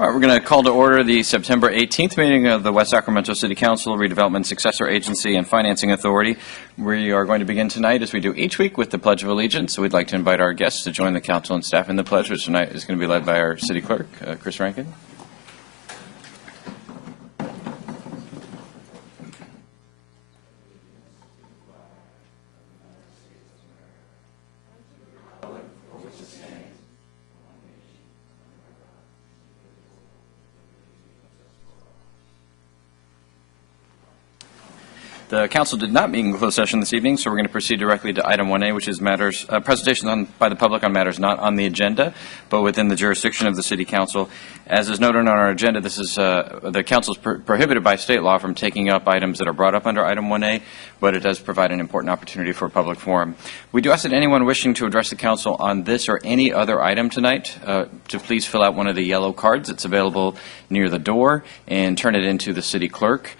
All right, we're going to call to order the September 18th meeting of the West Sacramento City Council, Redevelopment, Successor Agency, and Financing Authority. We are going to begin tonight, as we do each week, with the Pledge of Allegiance. So we'd like to invite our guests to join the council and staff in the pledge, which tonight is going to be led by our city clerk, Chris Rankin. The council did not meet in closed session this evening, so we're going to proceed directly to item 1A, which is matters presentations by the public on matters not on the agenda, but within the jurisdiction of the City Council. As is noted on our agenda, this is the council is prohibited by state law from taking up items that are brought up under item 1A, but it does provide an important opportunity for a public forum. We do ask that anyone wishing to address the council on this or any other item tonight to please fill out one of the yellow cards that's available near the door and turn it into the city clerk.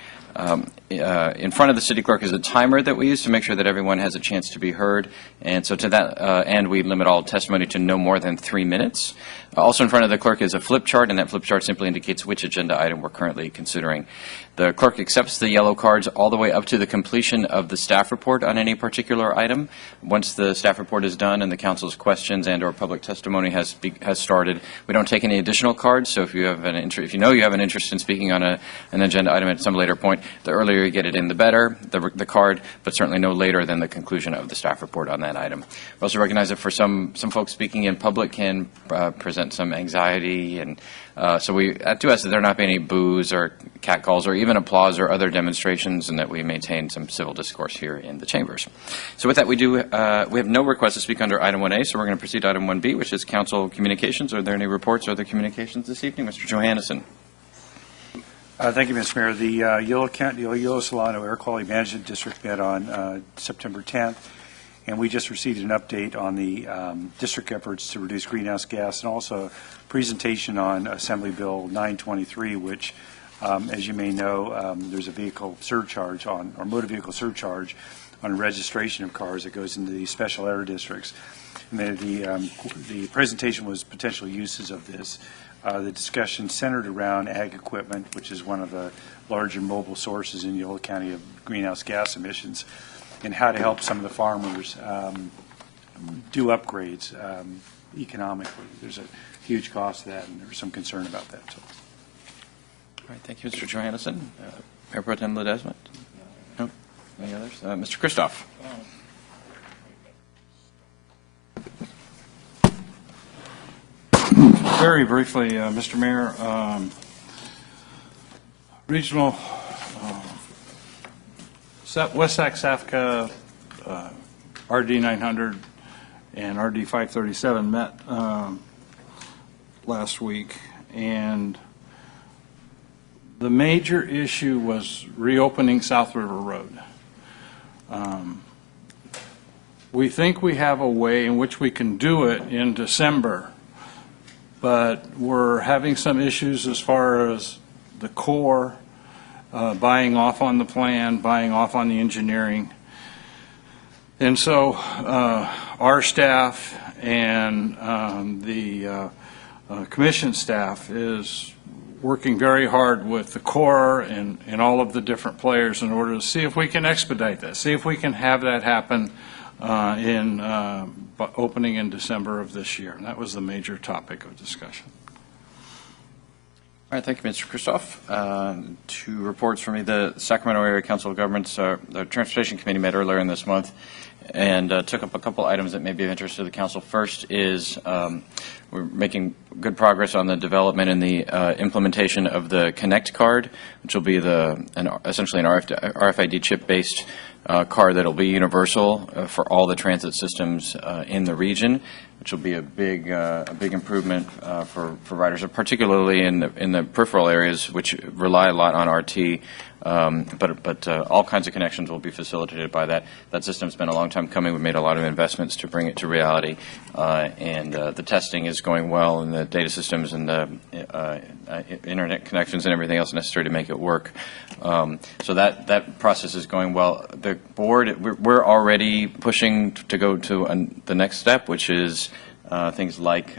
In front of the city clerk is a timer that we use to make sure that everyone has a chance to be heard. And so to that end, we limit all testimony to no more than 3 minutes. Also in front of the clerk is a flip chart, and that flip chart simply indicates which agenda item we're currently considering. The clerk accepts the yellow cards all the way up to the completion of the staff report on any particular item. Once the staff report is done and the council's questions and or public testimony has started, we don't take any additional cards. So if you have if you know you have an interest in speaking on an agenda item at some later point, the earlier you get it in, the better, the card, but certainly no later than the conclusion of the staff report on that item. We also recognize that for some folks speaking in public can present some anxiety, and so we do ask that there not be any boos or catcalls or even applause or other demonstrations, and that we maintain some civil discourse here in the chambers. So with that, we have no requests to speak under item 1A, so we're going to proceed to item 1B, which is council communications. Are there any reports or other communications this evening? Mr. Johannesson. Thank you, Mr. Mayor. The Yolo Solano Air Quality Management District met on September 10th, and we just received an update on the district efforts to reduce greenhouse gas, and also a presentation on Assembly Bill 923, which, as you may know, there's a vehicle surcharge or motor vehicle surcharge on registration of cars that goes into the special air districts. And the presentation was potential uses of this. The discussion centered around ag equipment, which is one of the larger mobile sources in Yolo County of greenhouse gas emissions, and how to help some of the farmers do upgrades economically. There's a huge cost to that, and there's some concern about that. So. All right, thank you, Mr. Johannesson. Mayor Pro Tem Ledesma? No? Any others? Mr. Christoph? Very briefly, Mr. Mayor, regional West Sac SAFCA RD 900 and RD 537 met last week, and the major issue was reopening South River Road. We think we have a way in which we can do it in December, but we're having some issues as far as the Corps buying off on the plan, buying off on the engineering. And so our staff and the commission staff is working very hard with the Corps and all of the different players in order to see if we can expedite that, see if we can have that happen opening in December of this year. And that was the major topic of discussion. All right, thank you, Mr. Christoph. Two reports from me. The Sacramento Area Council of Governments, the Transportation Committee met earlier in this month and took up a couple items that may be of interest to the council. First is we're making good progress on the development and the implementation of the Connect card, which will be essentially an RFID chip-based card that will be universal for all the transit systems in the region, which will be a big improvement for riders, particularly in the peripheral areas, which rely a lot on RT. But all kinds of connections will be facilitated by that. That system's been a long time coming. We've made a lot of investments to bring it to reality, and the testing is going well, and the data systems and the internet connections and everything else necessary to make it work. So that process is going well. The board, we're already pushing to go to the next step, which is things like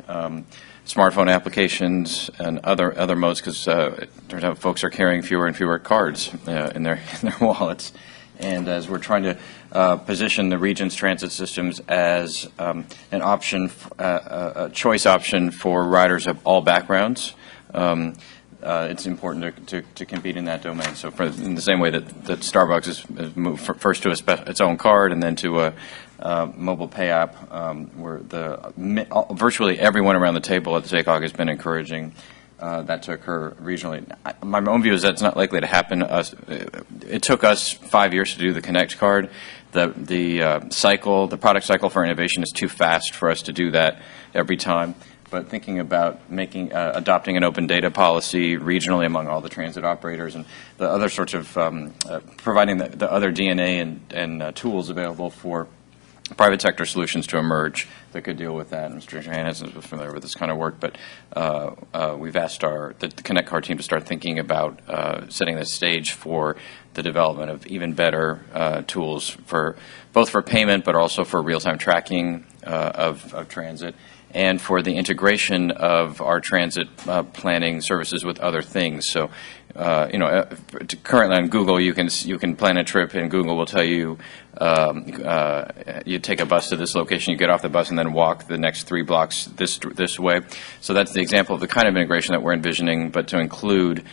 smartphone applications and other modes, because it turns out folks are carrying fewer and fewer cards in their wallets. And as we're trying to position the region's transit systems as an option, a choice option for riders of all backgrounds, it's important to compete in that domain. So in the same way that Starbucks has moved first to its own card and then to a mobile pay app, where virtually everyone around the table at the SACOG has been encouraging that to occur regionally. My own view is that's not likely to happen. It took us 5 years to do the Connect card. The product cycle for innovation is too fast for us to do that every time. But thinking about adopting an open data policy regionally among all the transit operators and the other sorts of providing the other DNA and tools available for private sector solutions to emerge that could deal with that. And Mr. Johannes is familiar with this kind of work, but we've asked the Connect Card team to start thinking about setting the stage for the development of even better tools for both for payment, but also for real-time tracking of transit, and for the integration of our transit planning services with other things. So, currently on Google, you can plan a trip, and Google will tell you you take a bus to this location, you get off the bus, and then walk the next 3 blocks this way. So that's the example of the kind of integration that we're envisioning, but to include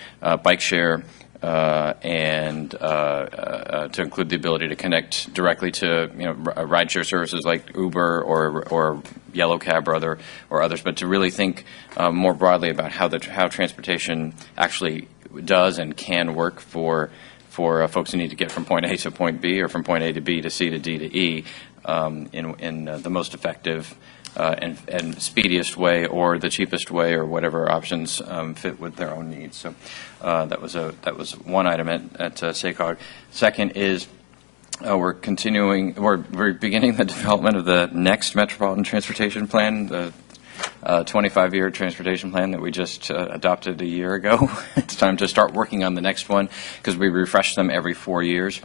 bike share. And to include the ability to connect directly to rideshare services like Uber or Yellow Cab or others, but to really think more broadly about how transportation actually does and can work for folks who need to get from point A to point B, or from point A to B to C to D to E, in the most effective and speediest way, or the cheapest way, or whatever options fit with their own needs. So that was one item at SACOG. Second is we're beginning the development of the next Metropolitan Transportation Plan, the 25-year transportation plan that we just adopted a year ago. It's time to start working on the next one, because we refresh them every 4 years.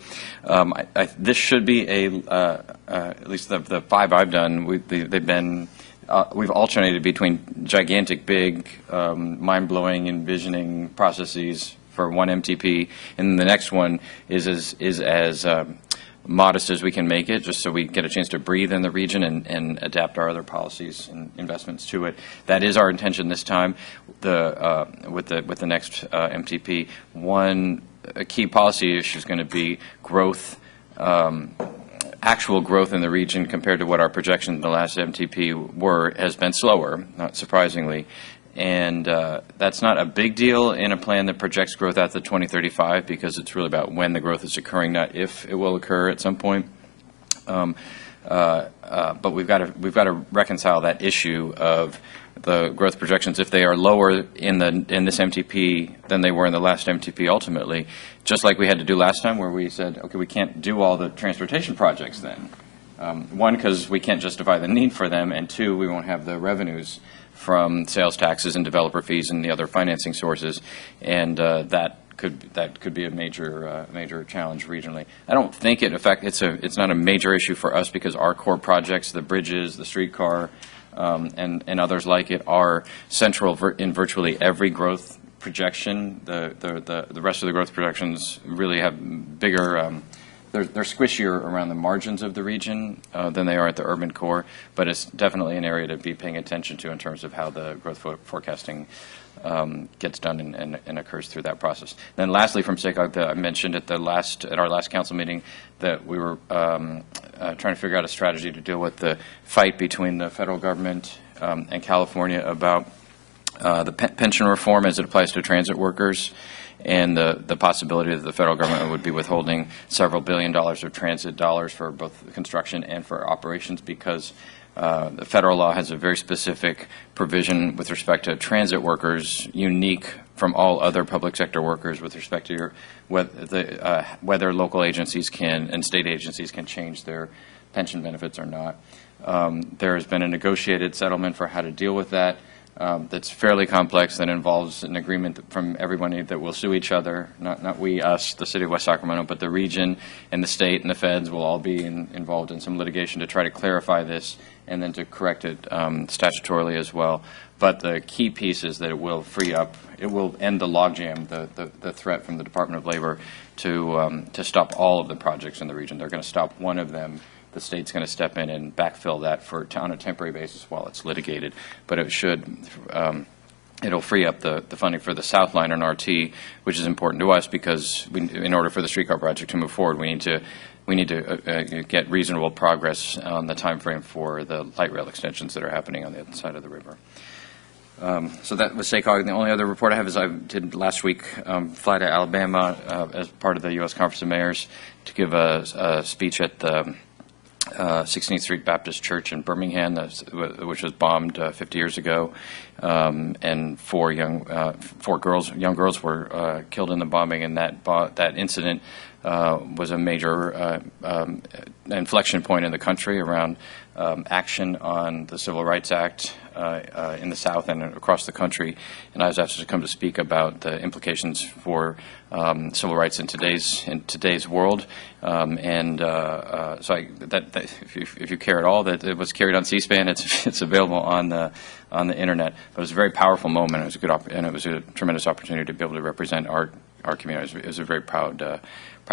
This should be at least the 5 I've done, we've alternated between gigantic, big, mind-blowing, envisioning processes for one MTP, and the next one is as modest as we can make it, just so we get a chance to breathe in the region and adapt our other policies and investments to it. That is our intention this time. With the next MTP, a key policy issue is going to be growth. Actual growth in the region compared to what our projections in the last MTP has been slower, not surprisingly. And that's not a big deal in a plan that projects growth out to 2035, because it's really about when the growth is occurring, not if it will occur at some point. But we've got to reconcile that issue of the growth projections. If they are lower in this MTP than they were in the last MTP, ultimately, just like we had to do last time, where we said, okay, we can't do all the transportation projects then. One, because we can't justify the need for them, and two, we won't have the revenues from sales taxes and developer fees and the other financing sources, and that could be a major challenge regionally. I don't think it's not a major issue for us, because our core projects, the bridges, the streetcar, and others like it, are central in virtually every growth projection. The rest of the growth projections really have bigger. They're squishier around the margins of the region than they are at the urban core, but it's definitely an area to be paying attention to in terms of how the growth forecasting gets done and occurs through that process. Then lastly, from SACOG, I mentioned at our last council meeting that we were trying to figure out a strategy to deal with the fight between the federal government and California about the pension reform as it applies to transit workers, and the possibility that the federal government would be withholding several $1 billion of transit dollars for both construction and for operations, because the federal law has a very specific provision with respect to transit workers, unique from all other public sector workers, with respect to whether local agencies and state agencies can change their pension benefits or not. There has been a negotiated settlement for how to deal with that. that's fairly complex, that involves an agreement from everybody that will sue each other, not we, us, the city of West Sacramento, but the region and the state and the feds will all be involved in some litigation to try to clarify this and then to correct it statutorily as well. But the key piece is that it will free up, it will end the logjam, the threat from the Department of Labor to stop all of the projects in the region. They're going to stop one of them. The state's going to step in and backfill that on a temporary basis while it's litigated. But it should, it'll free up the funding for the South Line and RT, which is important to us because in order for the streetcar project to move forward, we need to get reasonable progress on the time frame for the light rail extensions that are happening on the other side of the river. So that was SACOG. The only other report I have is I did last week fly to Alabama as part of the U.S. Conference of Mayors to give a speech at the 16th Street Baptist Church in Birmingham, which was bombed 50 years ago, and four young girls were killed in the bombing, and that incident was a major inflection point in the country around action on the Civil Rights Act in the South and across the country. And I was asked to come to speak about the implications for civil rights in today's world. So if you care at all, that it was carried on C-SPAN. It's available on the internet. But it was a very powerful moment. It was a good and it was a tremendous opportunity to be able to represent our community. It was a very proud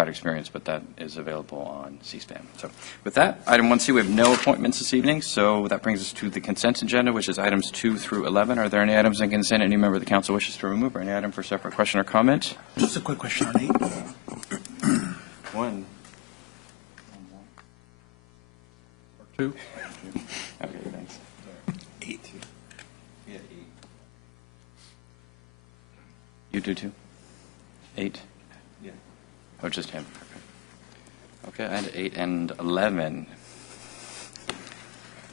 experience, but that is available on C-SPAN. So with that, item 1C, we have no appointments this evening, so that brings us to the consent agenda, which is items 2 through 11. Are there any items in consent any member of the council wishes to remove, or any item for separate question or comment? Just a quick question on 8. One. Or 2? Okay, thanks. 8. Yeah, 8. You do too? 8? Yeah. Oh, just him. Okay, and 8 and 11.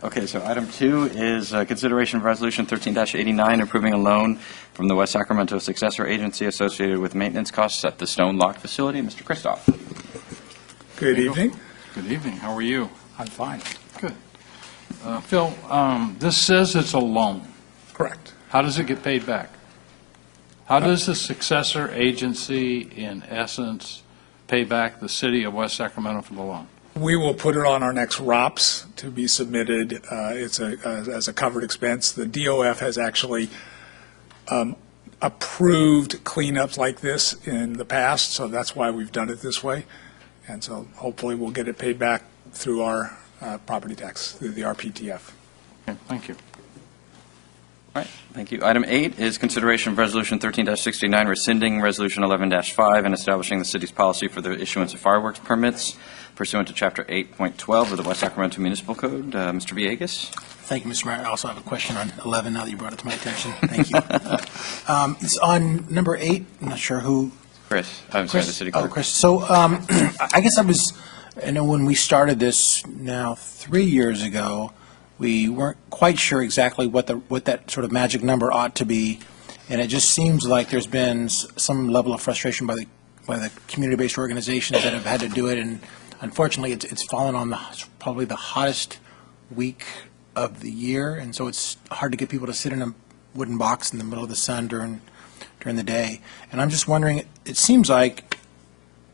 Okay, so item 2 is consideration of Resolution 13-89, approving a loan from the West Sacramento Successor Agency associated with maintenance costs at the Stone Lock facility. Mr. Kristoff. Good evening. Good evening. How are you? I'm fine. Good. Phil, this says it's a loan. Correct. How does it get paid back? How does the Successor Agency, in essence, pay back the city of West Sacramento for the loan? We will put it on our next ROPS to be submitted. It's as a covered expense. The DOF has actually approved cleanups like this in the past, so that's why we've done it this way. And so hopefully we'll get it paid back through our property tax, through the RPTF. Okay, thank you. All right, thank you. Item 8 is consideration of Resolution 13-69, rescinding Resolution 11-5 and establishing the city's policy for the issuance of fireworks permits pursuant to Chapter 8.12 of the West Sacramento Municipal Code. Mr. Villegas? Thank you, Mr. Mayor. I also have a question on 11 now that you brought it to my attention. Thank you. It's on number 8. I'm not sure who. Chris. I'm sorry, the city clerk. Oh, Chris. So I guess I know when we started this now 3 years ago, we weren't quite sure exactly what that sort of magic number ought to be. And it just seems like there's been some level of frustration by the community-based organizations that have had to do it. And unfortunately, it's fallen on probably the hottest week of the year. And so it's hard to get people to sit in a wooden box in the middle of the sun during the day. And I'm just wondering, it seems like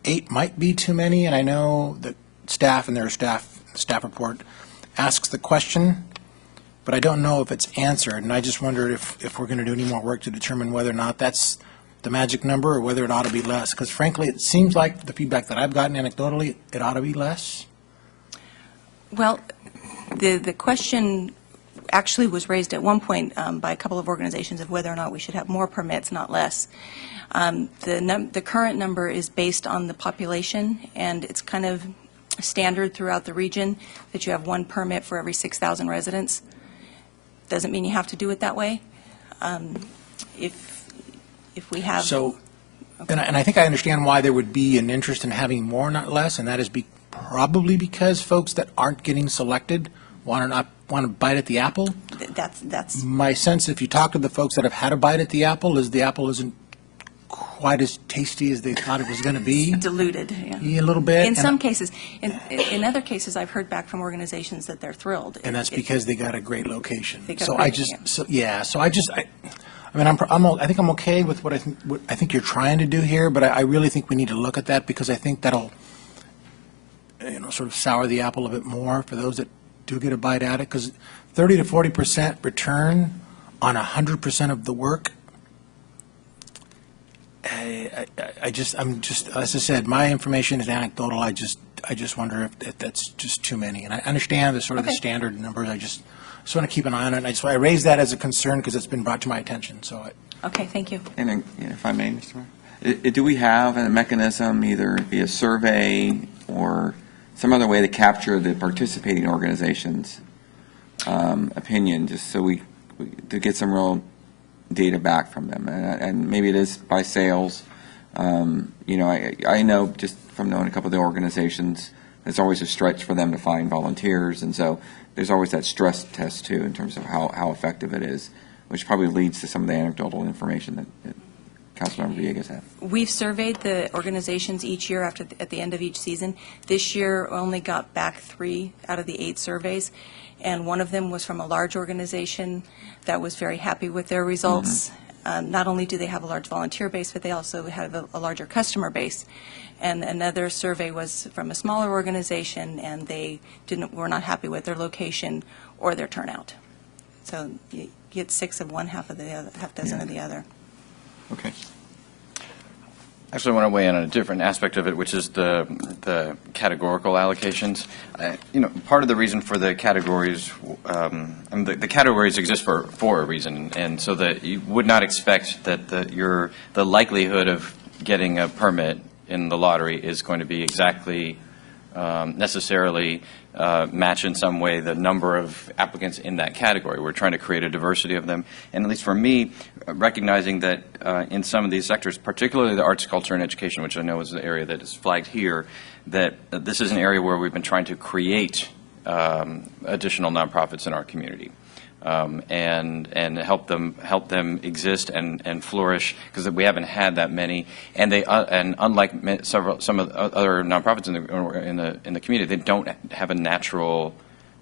8 might be too many. And I know that staff and their staff report asks the question, but I don't know if it's answered. And I just wondered if we're going to do any more work to determine whether or not that's the magic number or whether it ought to be less. Because frankly, it seems like the feedback that I've gotten anecdotally, it ought to be less. Well, the question actually was raised at one point by a couple of organizations of whether or not we should have more permits, not less. The current number is based on the population, and it's kind of standard throughout the region that you have one permit for every 6,000 residents. Doesn't mean you have to do it that way. If we have... So, and I think I understand why there would be an interest in having more, not less, and that is probably because folks that aren't getting selected want to bite at the apple. That's My sense, if you talk to the folks that have had a bite at the apple, is the apple isn't quite as tasty as they thought it was going to be. Diluted, yeah. Yeah, a little bit. In and- some cases. In other cases, I've heard back from organizations that they're thrilled. And that's because they got a great location. They got So a I great- just, yeah. so, yeah, so I just, I mean, I think I'm okay with what I think you're trying to do here, but I really think we need to look at that because I think that'll, sort of sour the apple a bit more for those that do get a bite at it, because 30 to 40% return on 100% of the work, I'm just, as I said, my information is anecdotal. I just wonder if that's just too many. And I understand the sort of the Okay. standard numbers. I just want to keep an eye on it. And I raised that as a concern because it's been brought to my attention. So Okay, thank you. And then, if I may, Mr. Mayor, do we have a mechanism, either via survey or some other way to capture the participating organizations' opinion, just so we to get some real data back from them? And maybe it is by sales. I know just from knowing a couple of the organizations, it's always a stretch for them to find volunteers, and so there's always that stress test too in terms of how effective it is, which probably leads to some of the anecdotal information that Councilmember Villegas had. We've surveyed the organizations each year at the end of each season. This year only got back 3 out of the 8 surveys, and one of them was from a large organization that was very happy with their results. Not only do they have a large volunteer base, but they also have a larger customer base. And another survey was from a smaller organization, and they were not happy with their location or their turnout. So you get 6 of one, half dozen of the other. Okay. Actually, I want to weigh in on a different aspect of it, which is the categorical allocations. Part of the reason for the categories, the categories exist for a reason, and so that you would not expect that the likelihood of getting a permit in the lottery is going to be exactly necessarily match in some way the number of applicants in that category. We're trying to create a diversity of them, and at least for me, recognizing that in some of these sectors, particularly the arts, culture, and education, which I know is the area that is flagged here, that this is an area where we've been trying to create additional nonprofits in our community. And help them exist and flourish, because we haven't had that many, and unlike some of the other nonprofits in the community, they don't have a natural,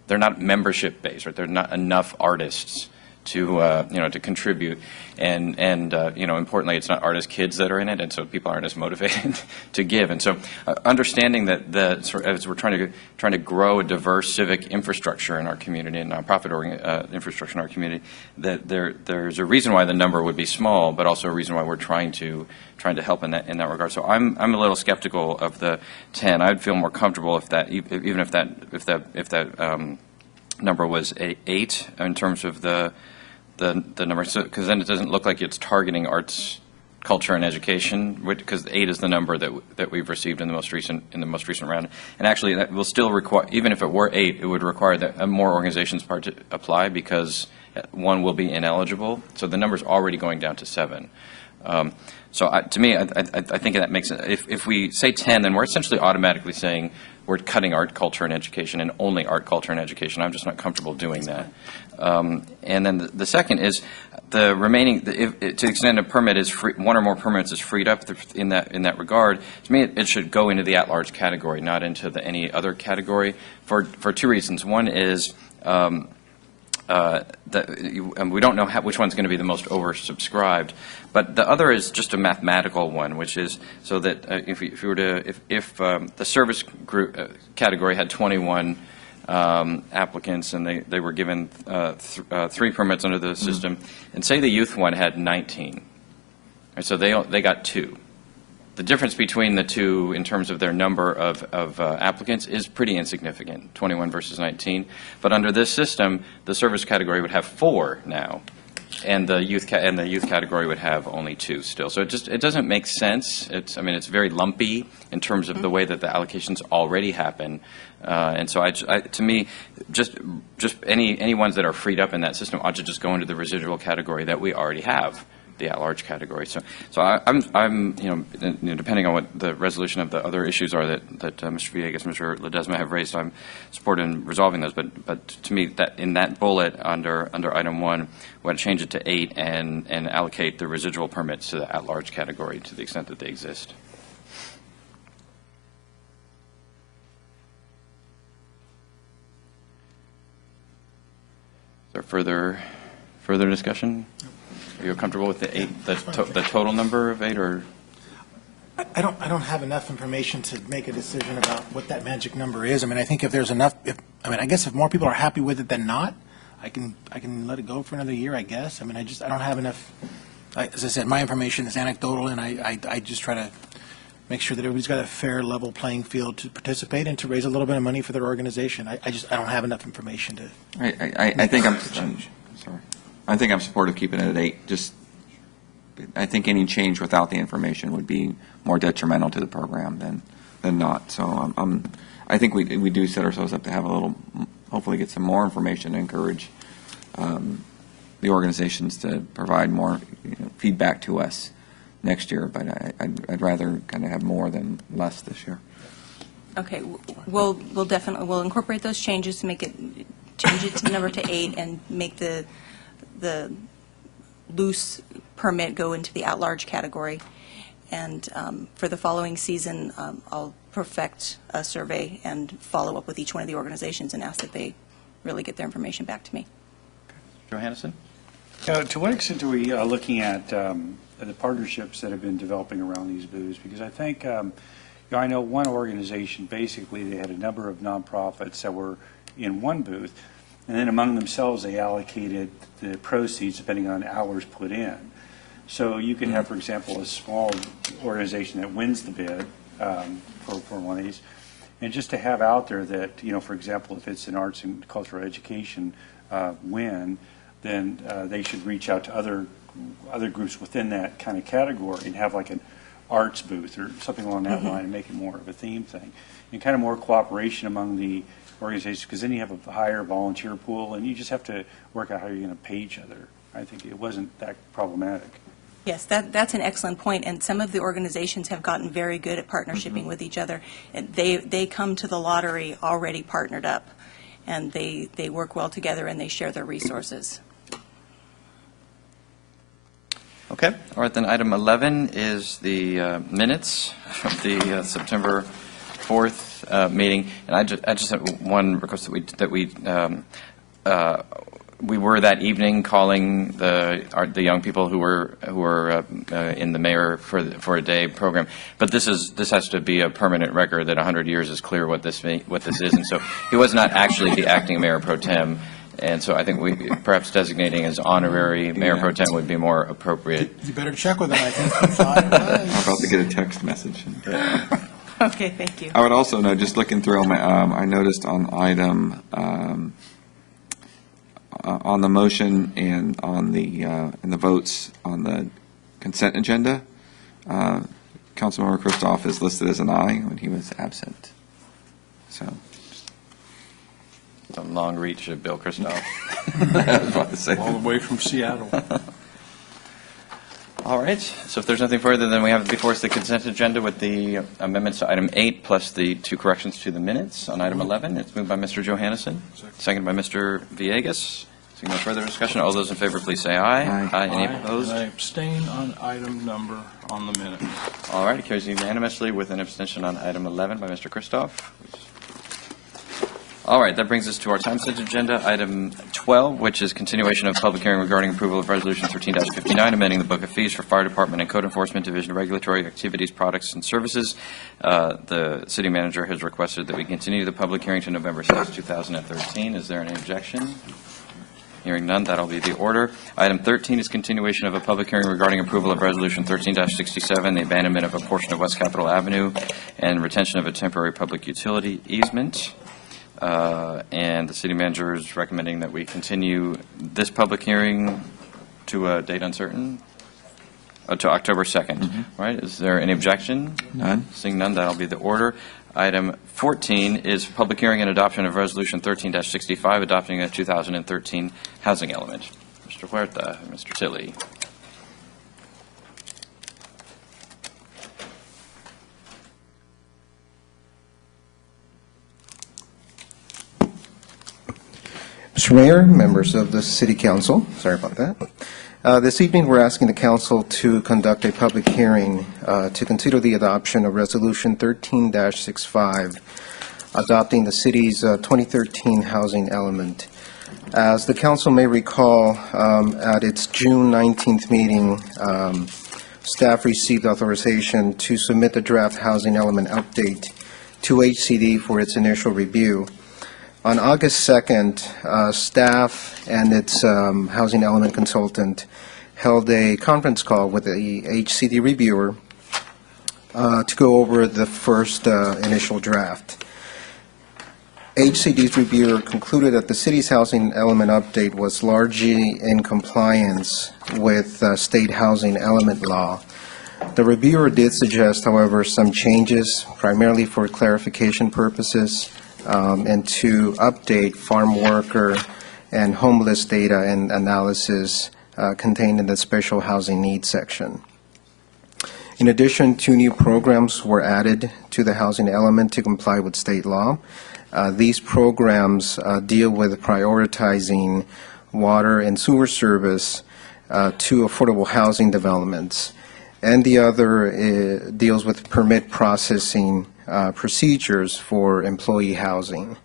they're not membership based, right? They're not enough artists to contribute, and importantly, it's not artist kids that are in it, and so people aren't as motivated to give. And so, understanding that as we're trying to grow a diverse civic infrastructure in our community and nonprofit infrastructure in our community, that there's a reason why the number would be small, but also a reason why we're trying to help in that regard. So I'm a little skeptical of the 10. I'd feel more comfortable if that number was 8 in terms of the number, because then it doesn't look like it's targeting arts, culture, and education, because 8 is the number that we've received in the most recent round. And actually, that will still require, even if it were 8, it would require that more organizations apply, because one will be ineligible. So the number's already going down to 7. To me, I think that makes it. If we say 10, then we're essentially automatically saying we're cutting art, culture, and education, and only art, culture, and education. I'm just not comfortable doing that. And then the second is the remaining. To the extent a permit is free, one or more permits is freed up in that regard. To me, it should go into the at-large category, not into any other category, for 2 reasons. One is we don't know which one's going to be the most oversubscribed, but the other is just a mathematical one, which is so that if the service group category had 21 applicants and they were given 3 permits under the system, and say the youth one had 19, right, so they got 2. The difference between the 2 in terms of their number of applicants is pretty insignificant, 21 versus 19. But under this system, the service category would have 4 now, and the youth category would have only 2 still. So it doesn't make sense. It's very lumpy in terms of the way that the allocations already happen. And so to me, just any ones that are freed up in that system ought to just go into the residual category that we already have. at-large category. So I'm depending on what the resolution of the other issues are that Mr. Villegas and Mr. Ledesma have raised, I'm supportive in resolving those. But to me, that in that bullet under item 1, we want to change it to 8 and allocate the residual permits to the at-large category to the extent that they exist. Is there further discussion? Are you comfortable with the 8, the total number of 8, or? I don't have enough information to make a decision about what that magic number is. I mean, I think if there's enough, I guess if more people are happy with it than not, I can let it go for another year, I guess. I mean, I don't have enough, as I said, my information is anecdotal, and I just try to make sure that everybody's got a fair, level playing field to participate and to raise a little bit of money for their organization. I don't have enough information to. I think I'm sorry. I think I'm supportive of keeping it at 8. Just, I think any change without the information would be more detrimental to the program than not. So I think we do set ourselves up to have a little, hopefully get some more information to encourage the organizations to provide more feedback to us next year. But I'd rather kind of have more than less this year. Okay, we'll definitely, we'll incorporate those changes to change it to the number to 8 and make the loose permit go into the at-large category. And for the following season, I'll perfect a survey and follow up with each one of the organizations and ask that they really get their information back to me. Johannesson? To what extent are we looking at the partnerships that have been developing around these booths? Because I think, I know one organization, basically they had a number of nonprofits that were in one booth, and then among themselves they allocated the proceeds depending on hours put in. So you could have, for example, a small organization that wins the bid for one of these, and just to have out there that, for example, if it's an arts and cultural education win, then they should reach out to other groups within that kind of category and have like an arts booth or something along that line and make it more of a theme thing. And kind of more cooperation among the organizations, because then you have a higher volunteer pool and you just have to work out how you're going to pay each other. I think it wasn't that problematic. Yes, that's an excellent point, and some of the organizations have gotten very good at partnershiping with each other. And they come to the lottery already partnered up, and they work well together and they share their resources. Okay. All right, then item 11 is the minutes of the September 4th meeting. And I just have one request that we were that evening calling the young people who were in the Mayor for a Day program. But this has to be a permanent record that 100 years is clear what this is. And so he was not actually the acting Mayor Pro Tem. And so I think perhaps designating as honorary Mayor Pro Tem would be more appropriate. You better check with him. I think he thought it was. I'm about to get a text message. Okay, thank you. I would also know, just looking through my, I noticed on item on the motion and on the votes on the consent agenda, Councilmember Kristoff is listed as an aye when he was absent. So. The long reach of Bill Kristoff. I was about to say. All the way from Seattle. All right. So if there's nothing further, then we have before us the consent agenda with the amendments to item 8 plus the 2 corrections to the minutes on item 11. It's moved by Mr. Johannesson, seconded by Mr. Villegas. Seeing no further discussion, all those in favor, please say aye. Aye. Any opposed? And I abstain on item number on the minute. All right. It carries unanimously with an abstention on item 11 by Mr. Kristoff. All right, that brings us to our time-sensitive agenda, item 12, which is continuation of public hearing regarding approval of Resolution 13-59, amending the book of fees for Fire Department and Code Enforcement Division of Regulatory Activities, Products, and Services. The city manager has requested that we continue the public hearing to November 6, 2013. Is there any objection? Hearing none, that'll be the order. Item 13 is continuation of a public hearing regarding approval of Resolution 13-67, the abandonment of a portion of West Capitol Avenue and retention of a temporary public utility easement. And the city manager is recommending that we continue this public hearing to a date uncertain, to October 2nd. Right? Is there any objection? None. Seeing none, that'll be the order. Item 14 is public hearing and adoption of Resolution 13-65, adopting a 2013 housing element. Mr. Huerta, Mr. Tilley. Mr. Mayor, members of the City Council, sorry about that. This evening, we're asking the Council to conduct a public hearing to consider the adoption of Resolution 13-65, adopting the city's 2013 housing element. As the Council may recall, at its June 19th meeting, staff received authorization to submit the draft housing element update to HCD for its initial review. On August 2nd, staff and its housing element consultant held a conference call with the HCD reviewer to go over the first initial draft. HCD's reviewer concluded that the city's housing element update was largely in compliance with state housing element law. The reviewer did suggest, however, some changes, primarily for clarification purposes, and to update farm worker and homeless data and analysis contained in the special housing needs section. In addition, 2 new programs were added to the housing element to comply with state law. These programs deal with prioritizing water and sewer service to affordable housing developments, and the other deals with permit processing procedures for employee housing.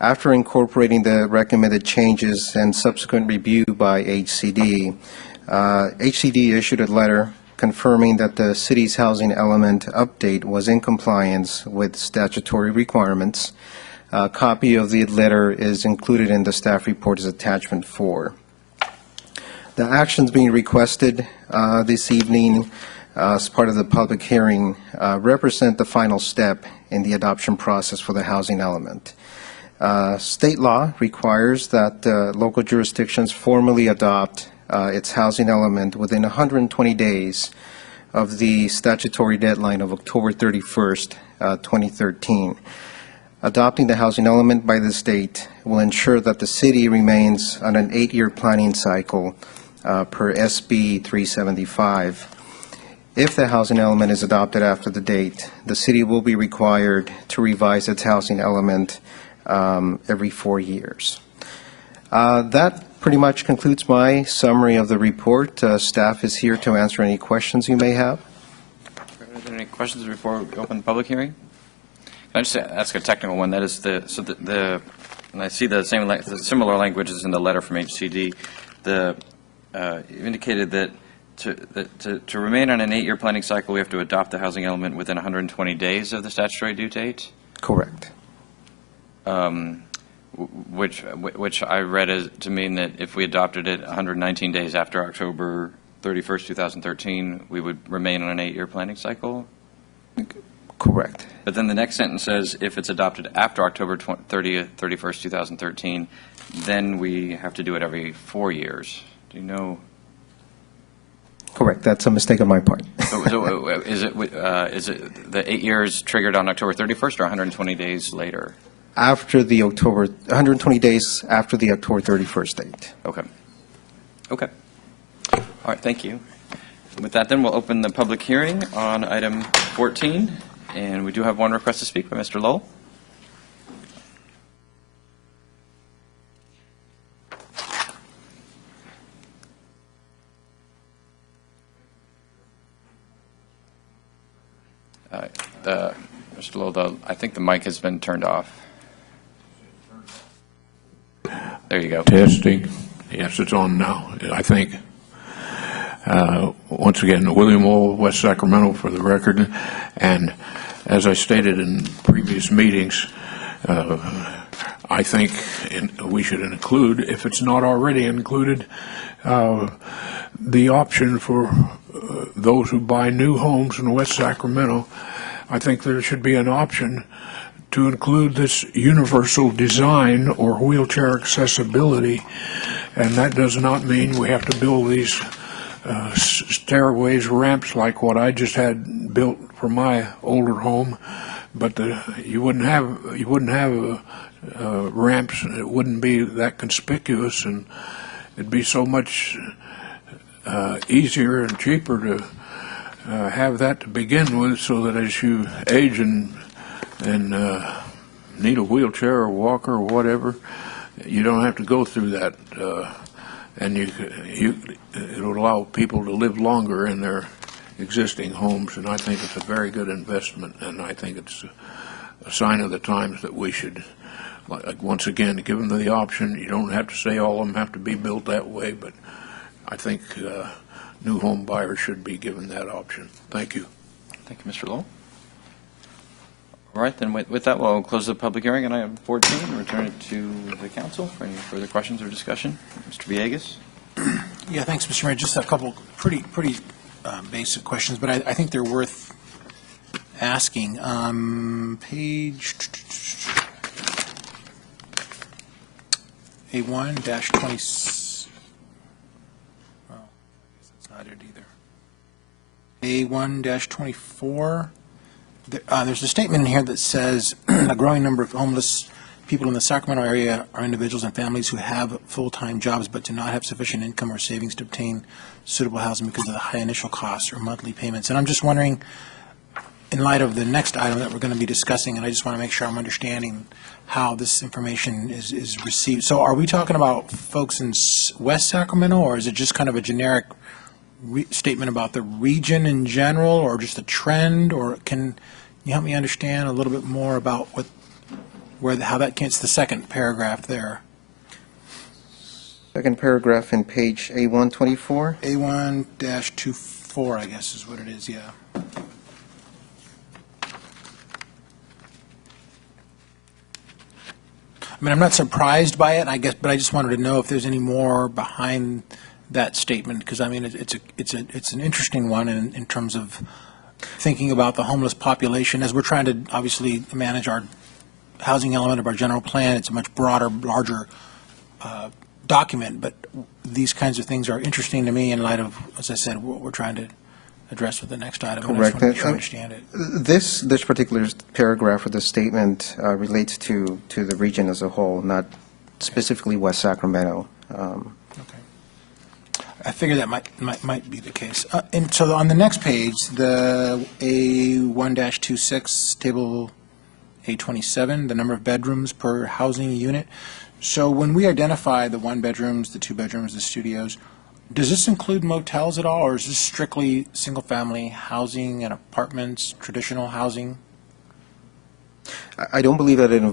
After incorporating the recommended changes and subsequent review by HCD, HCD issued a letter confirming that the city's housing element update was in compliance with statutory requirements. A copy of the letter is included in the staff report as attachment 4. The actions being requested this evening as part of the public hearing represent the final step in the adoption process for the housing element. State law requires that local jurisdictions formally adopt its housing element within 120 days of the statutory deadline of October 31st, 2013. Adopting the housing element by the state will ensure that the city remains on an 8-year planning cycle per SB 375. If the housing element is adopted after the date, the city will be required to revise its housing element every 4 years. That pretty much concludes my summary of the report. Staff is here to answer any questions you may have. Are there any questions before we open the public hearing? Can I just ask a technical one? That is and I see the similar languages in the letter from HCD. You indicated that to remain on an 8-year planning cycle, we have to adopt the housing element within 120 days of the statutory due date? Correct. Which I read as to mean that if we adopted it 119 days after October 31st, 2013, we would remain on an 8-year planning cycle? Correct. But then the next sentence says if it's adopted after October 31st, 2013, then we have to do it every 4 years. Do you know? Correct. That's a mistake on my part. So is it the 8 years triggered on October 31st or 120 days later? After the 120 days after the October 31st date. Okay. Okay. All right, thank you. With that, then, we'll open the public hearing on item 14, and we do have one request to speak by Mr. Lowell. Mr. Lowell, I think the mic has been turned off. There you go. Testing. Yes, it's on now, I think. Once again, William Lowell, West Sacramento, for the record. And as I stated in previous meetings, I think we should include, if it's not already included, the option for those who buy new homes in West Sacramento. I think there should be an option to include this universal design or wheelchair accessibility, and that does not mean we have to build these stairways, ramps like what I just had built for my older home, but you wouldn't have ramps. It wouldn't be that conspicuous, and it'd be so much easier and cheaper to have that to begin with, so that as you age and need a wheelchair or walker or whatever, you don't have to go through that, and it'll allow people to live longer in their existing homes, and I think it's a very good investment, and I think it's a sign of the times that we should, like, once again, give them the option. You don't have to say all of them have to be built that way, but I think new home buyers should be given that option. Thank you. Thank you, Mr. Lowell. All right, then with that, we'll close the public hearing on item 14 and return it to the council for any further questions or discussion. Mr. Villegas? Yeah, thanks, Mr. Mayor. Just a couple pretty basic questions, but I think they're worth asking. Page A1-20. Well, I guess that's not it either. A1-24. There's a statement in here that says a growing number of homeless people in the Sacramento area are individuals and families who have full-time jobs but do not have sufficient income or savings to obtain suitable housing because of the high initial costs or monthly payments. And I'm just wondering, in light of the next item that we're going to be discussing, and I just want to make sure I'm understanding how this information is received. So are we talking about folks in West Sacramento, or is it just kind of a generic statement about the region in general, or just a trend? Or can you help me understand a little bit more about how that gets the second paragraph there? Second paragraph in page A124. A1-24, I guess is what it is, yeah. I mean, I'm not surprised by it, I guess, but I just wanted to know if there's any more behind that statement, because I mean, it's an interesting one in terms of thinking about the homeless population as we're trying to obviously manage our housing element of our general plan. It's a much broader, larger document, but these kinds of things are interesting to me in light of, as I said, what we're trying to address with the next item. Correct. I just want to make sure I understand it. This particular paragraph of the statement relates to the region as a whole, not specifically West Sacramento. Okay. I figure that might be the case. And so on the next page, the A1-26, table A27, the number of bedrooms per housing unit. So when we identify the one bedrooms, the two bedrooms, the studios, does this include motels at all, or is this strictly single-family housing and apartments, traditional housing? I don't believe that it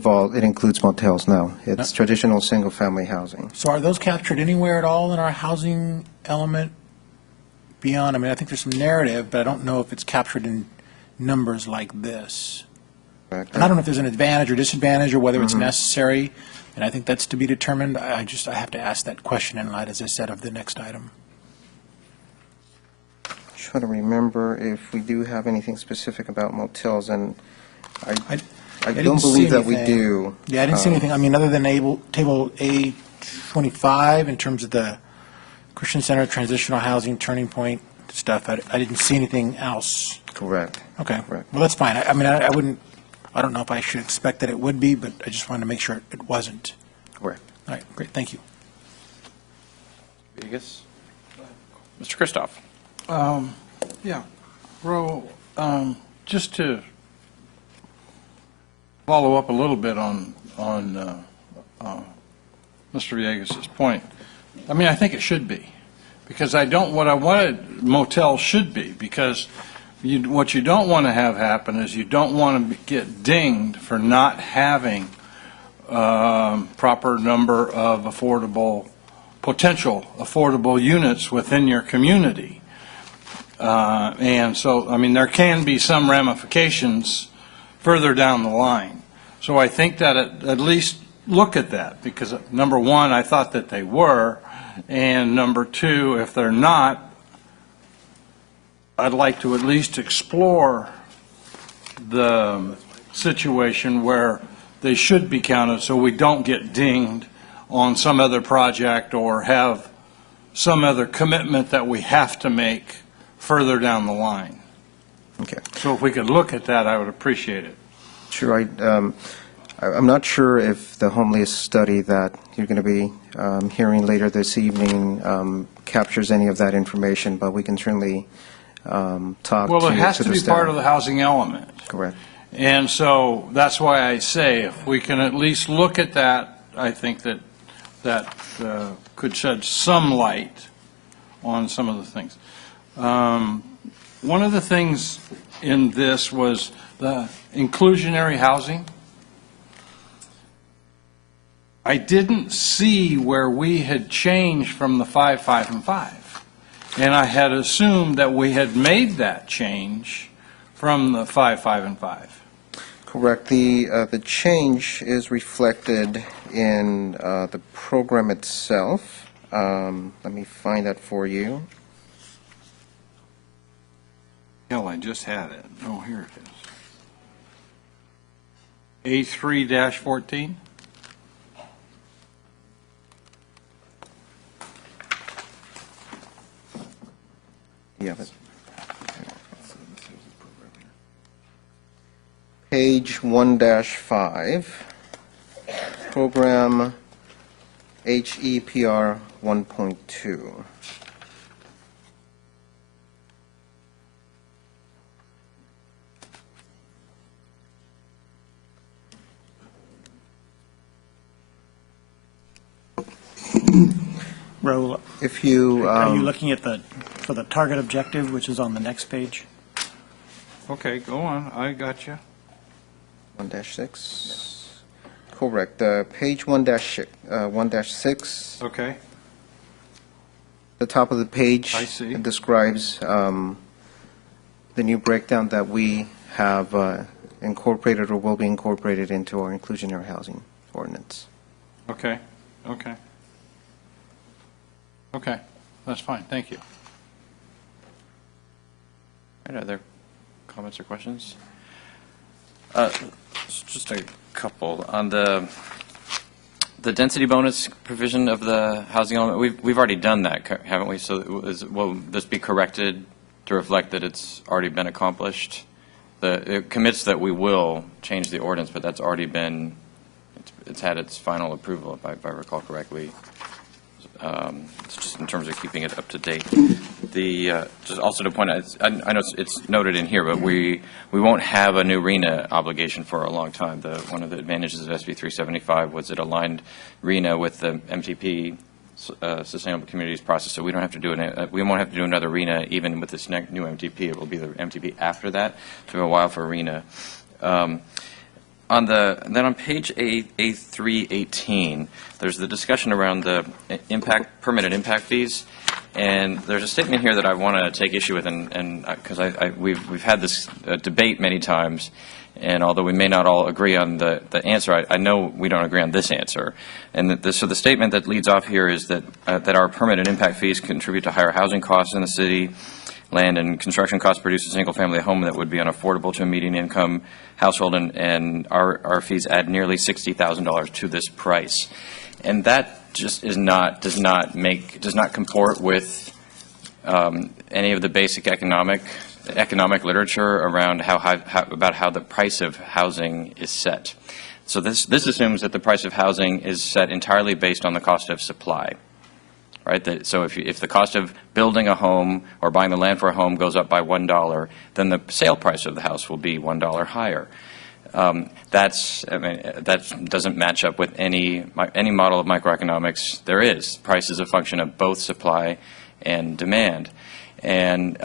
includes motels, no. It's traditional single-family housing. So are those captured anywhere at all in our housing element beyond? I mean, I think there's some narrative, but I don't know if it's captured in numbers like this. Correct. And I don't know if there's an advantage or disadvantage or whether it's necessary, and I think that's to be determined. I have to ask that question in light, as I said, of the next item. Trying to remember if we do have anything specific about motels, and I don't believe that we do. Yeah, I didn't see anything, I mean, other than table A25 in terms of the Christian Center, transitional housing, turning point stuff. I didn't see anything else. Correct. Okay. Correct. Well, that's fine. I mean, I don't know if I should expect that it would be, but I just wanted to make sure it wasn't. Correct. All right, great, thank you. Villegas? Mr. Kristoff? Yeah. Ro, just to follow up a little bit on Mr. Villegas' point, I mean, I think it should be, because what I wanted motel should be, because what you don't want to have happen is you don't want to get dinged for not having proper number of potential affordable units within your community. And so, I mean, there can be some ramifications further down the line. So I think that at least look at that, because number one, I thought that they were, and number two, if they're not, I'd like to at least explore the situation where they should be counted, so we don't get dinged on some other project or have some other commitment that we have to make further down the line. Okay. So if we could look at that, I would appreciate it. Sure. I'm not sure if the homeless study that you're going to be hearing later this evening captures any of that information, but we can certainly talk to Well, it has to to the be staff. part of the housing element. Correct. And so that's why I say if we can at least look at that, I think that that could shed some light on some of the things. One of the things in this was the inclusionary housing. I didn't see where we had changed from the 5, 5, and 5. And I had assumed that we had made that change from the 5, 5, and 5. Correct. The change is reflected in the program itself. Let me find that for you. Hell, I just had it. Oh, here it is. A3-14? Yeah. Page 1-5, program HEPR 1.2. Raul, If you, are you looking at for the target objective, which is on the next page? Okay, go on. I got you. 1-6? Correct. Page 1-6. Okay. The top of the page I see. describes the new breakdown that we have incorporated or will be incorporated into our inclusionary housing ordinance. Okay. Okay. Okay. That's fine. Thank you. Any other comments or questions? Just a couple. On the density bonus provision of the housing element, we've already done that, haven't we? So will this be corrected to reflect that it's already been accomplished? It commits that we will change the ordinance, but that's already been, it's had its final approval, if I recall correctly. It's just in terms of keeping it up to date. Just also to point out, I know it's noted in here, but we won't have a new RENA obligation for a long time. One of the advantages of SB 375 was it aligned RENA with the MTP, Sustainable Communities process, so we don't have to do we won't have to do another RENA even with this new MTP. It will be the MTP after that. So we have a while for RENA. Then on page A318, there's the discussion around the permitted impact fees, and there's a statement here that I want to take issue with, and because we've had this debate many times, and although we may not all agree on the answer, I know we don't agree on this answer. And so the statement that leads off here is that our permitted impact fees contribute to higher housing costs in the city. Land and construction costs produce a single-family home that would be unaffordable to a median income household, and our fees add nearly $60,000 to this price, and that just does not comport with any of the basic economic literature around about how the price of housing is set. So this assumes that the price of housing is set entirely based on the cost of supply. Right? So if the cost of building a home or buying the land for a home goes up by $1, then the sale price of the house will be $1 higher. That doesn't match up with any model of microeconomics there is. Price is a function of both supply and demand. And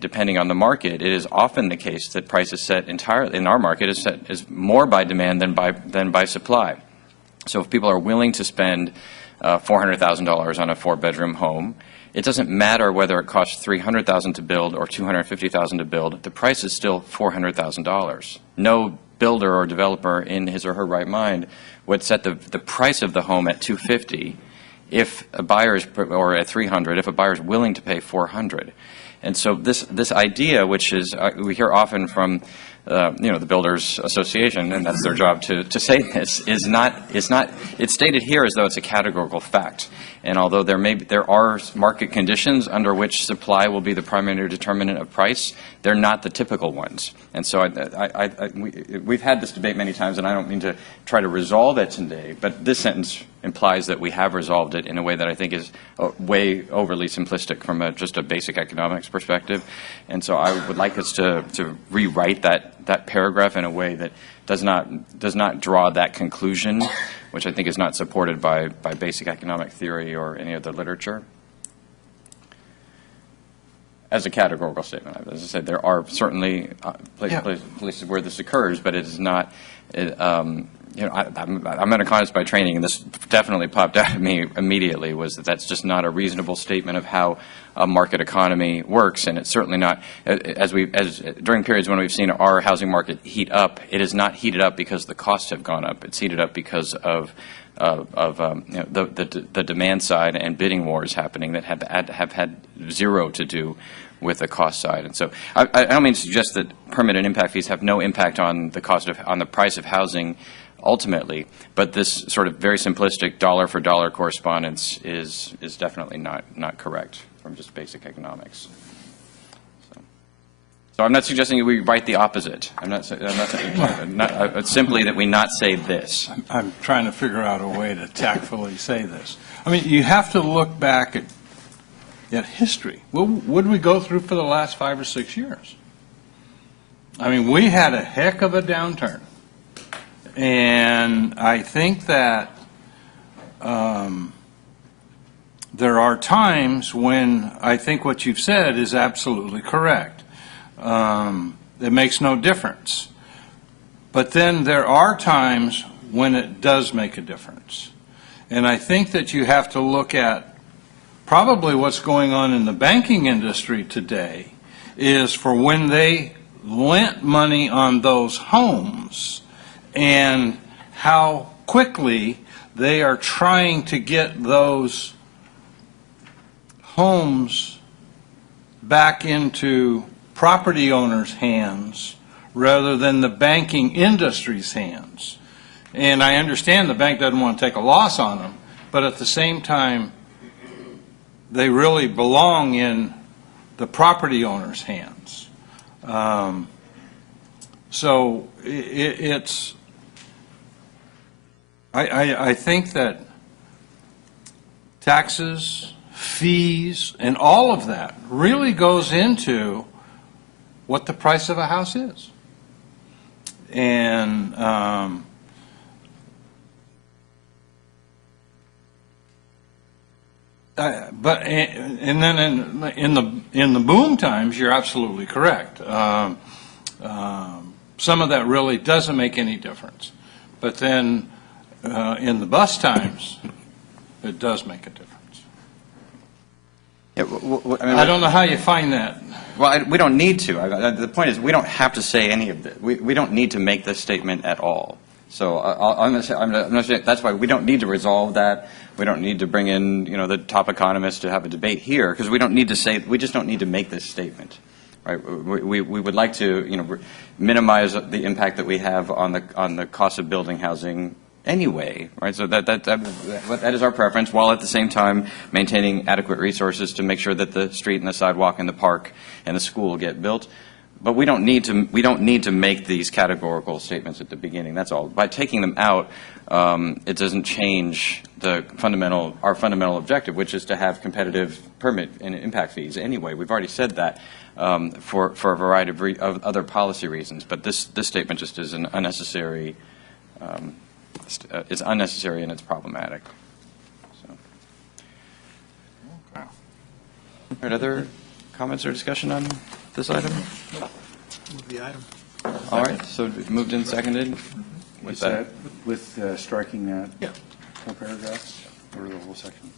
depending on the market, it is often the case that price is set entirely, in our market, is more by demand than by supply. So if people are willing to spend $400,000 on a 4-bedroom home, it doesn't matter whether it costs $300,000 to build or $250,000 to build. The price is still $400,000. No builder or developer in his or her right mind would set the price of the home at $250 if a buyer is, or at $300 if a buyer is willing to pay $400. And so this idea, which is we hear often from the Builders Association, and that's their job to say this, it's stated here as though it's a categorical fact. And although there are market conditions under which supply will be the primary determinant of price, they're not the typical ones. And so we've had this debate many times, and I don't mean to try to resolve it today, but this sentence implies that we have resolved it in a way that I think is way overly simplistic from just a basic economics perspective. And so I would like us to rewrite that that paragraph in a way that does not draw that conclusion, which I think is not supported by basic economic theory or any other literature. As a categorical statement, as I said, there are certainly places where this occurs, but it is not. I'm an economist by training, and this definitely popped out at me immediately. Was that's just not a reasonable statement of how a market economy works, and it's certainly not. During periods when we've seen our housing market heat up, it is not heated up because the costs have gone up. It's heated up because of the demand side and bidding wars happening that have had zero to do with the cost side. And so I don't mean to suggest that permit and impact fees have no impact on the on the price of housing ultimately, but this sort of very simplistic dollar for dollar correspondence is definitely not correct from just basic economics. So I'm not suggesting we write the opposite. It's simply that we not say this. I'm trying to figure out a way to tactfully say this. I mean, you have to look back at history. What did we go through for the last 5 or 6 years? I mean, we had a heck of a downturn. And I think that there are times when I think what you've said is absolutely correct. It makes no difference. But then there are times when it does make a difference. And I think that you have to look at probably what's going on in the banking industry today is for when they lent money on those homes and how quickly they are trying to get those homes back into property owners' hands rather than the banking industry's hands. And I understand the bank doesn't want to take a loss on them, but at the same time, they really belong in the property owner's hands. So it's, I think that taxes, fees, and all of that really goes into what the price of a house is. And and then in the boom times, you're absolutely correct. Some of that really doesn't make any difference, but then in the bust times, it does make a difference. Yeah, I don't know how you find that. Well, we don't need to. The point is, we don't have to say any of this. We don't need to make this statement at all. So I'm going to say that's why we don't need to resolve that. We don't need to bring in, the top economists to have a debate here, because we don't need to say. We just don't need to make this statement, right? We would like to, minimize the impact that we have on the cost of building housing anyway, right? So that is our preference, while at the same time maintaining adequate resources to make sure that the street and the sidewalk and the park and the school get built. But we don't need to make these categorical statements at the beginning. That's all. By taking them out, it doesn't change our fundamental objective, which is to have competitive permit and impact fees. Anyway, we've already said that for a variety of other policy reasons. But this statement just is an unnecessary. It's unnecessary and it's problematic. So. Okay. All right, other comments or discussion on this item? Move the item. All right, so moved and seconded. With striking that whole paragraph or the whole section?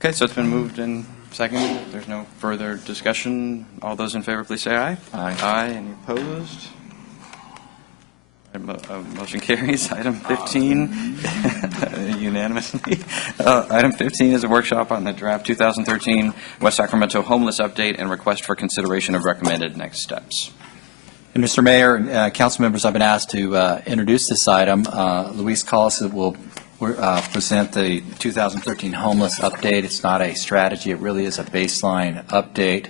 Okay, so it's been moved and seconded. If there's no further discussion, all those in favor, please say aye. Aye. Aye. Any opposed? Motion carries. Item 15, unanimously. Item 15 is a workshop on the draft 2013 West Sacramento homeless update and request for consideration of recommended next steps. And Mr. Mayor and council members, I've been asked to introduce this item. Luis Collis will present the 2013 homeless update. It's not a strategy, it really is a baseline update.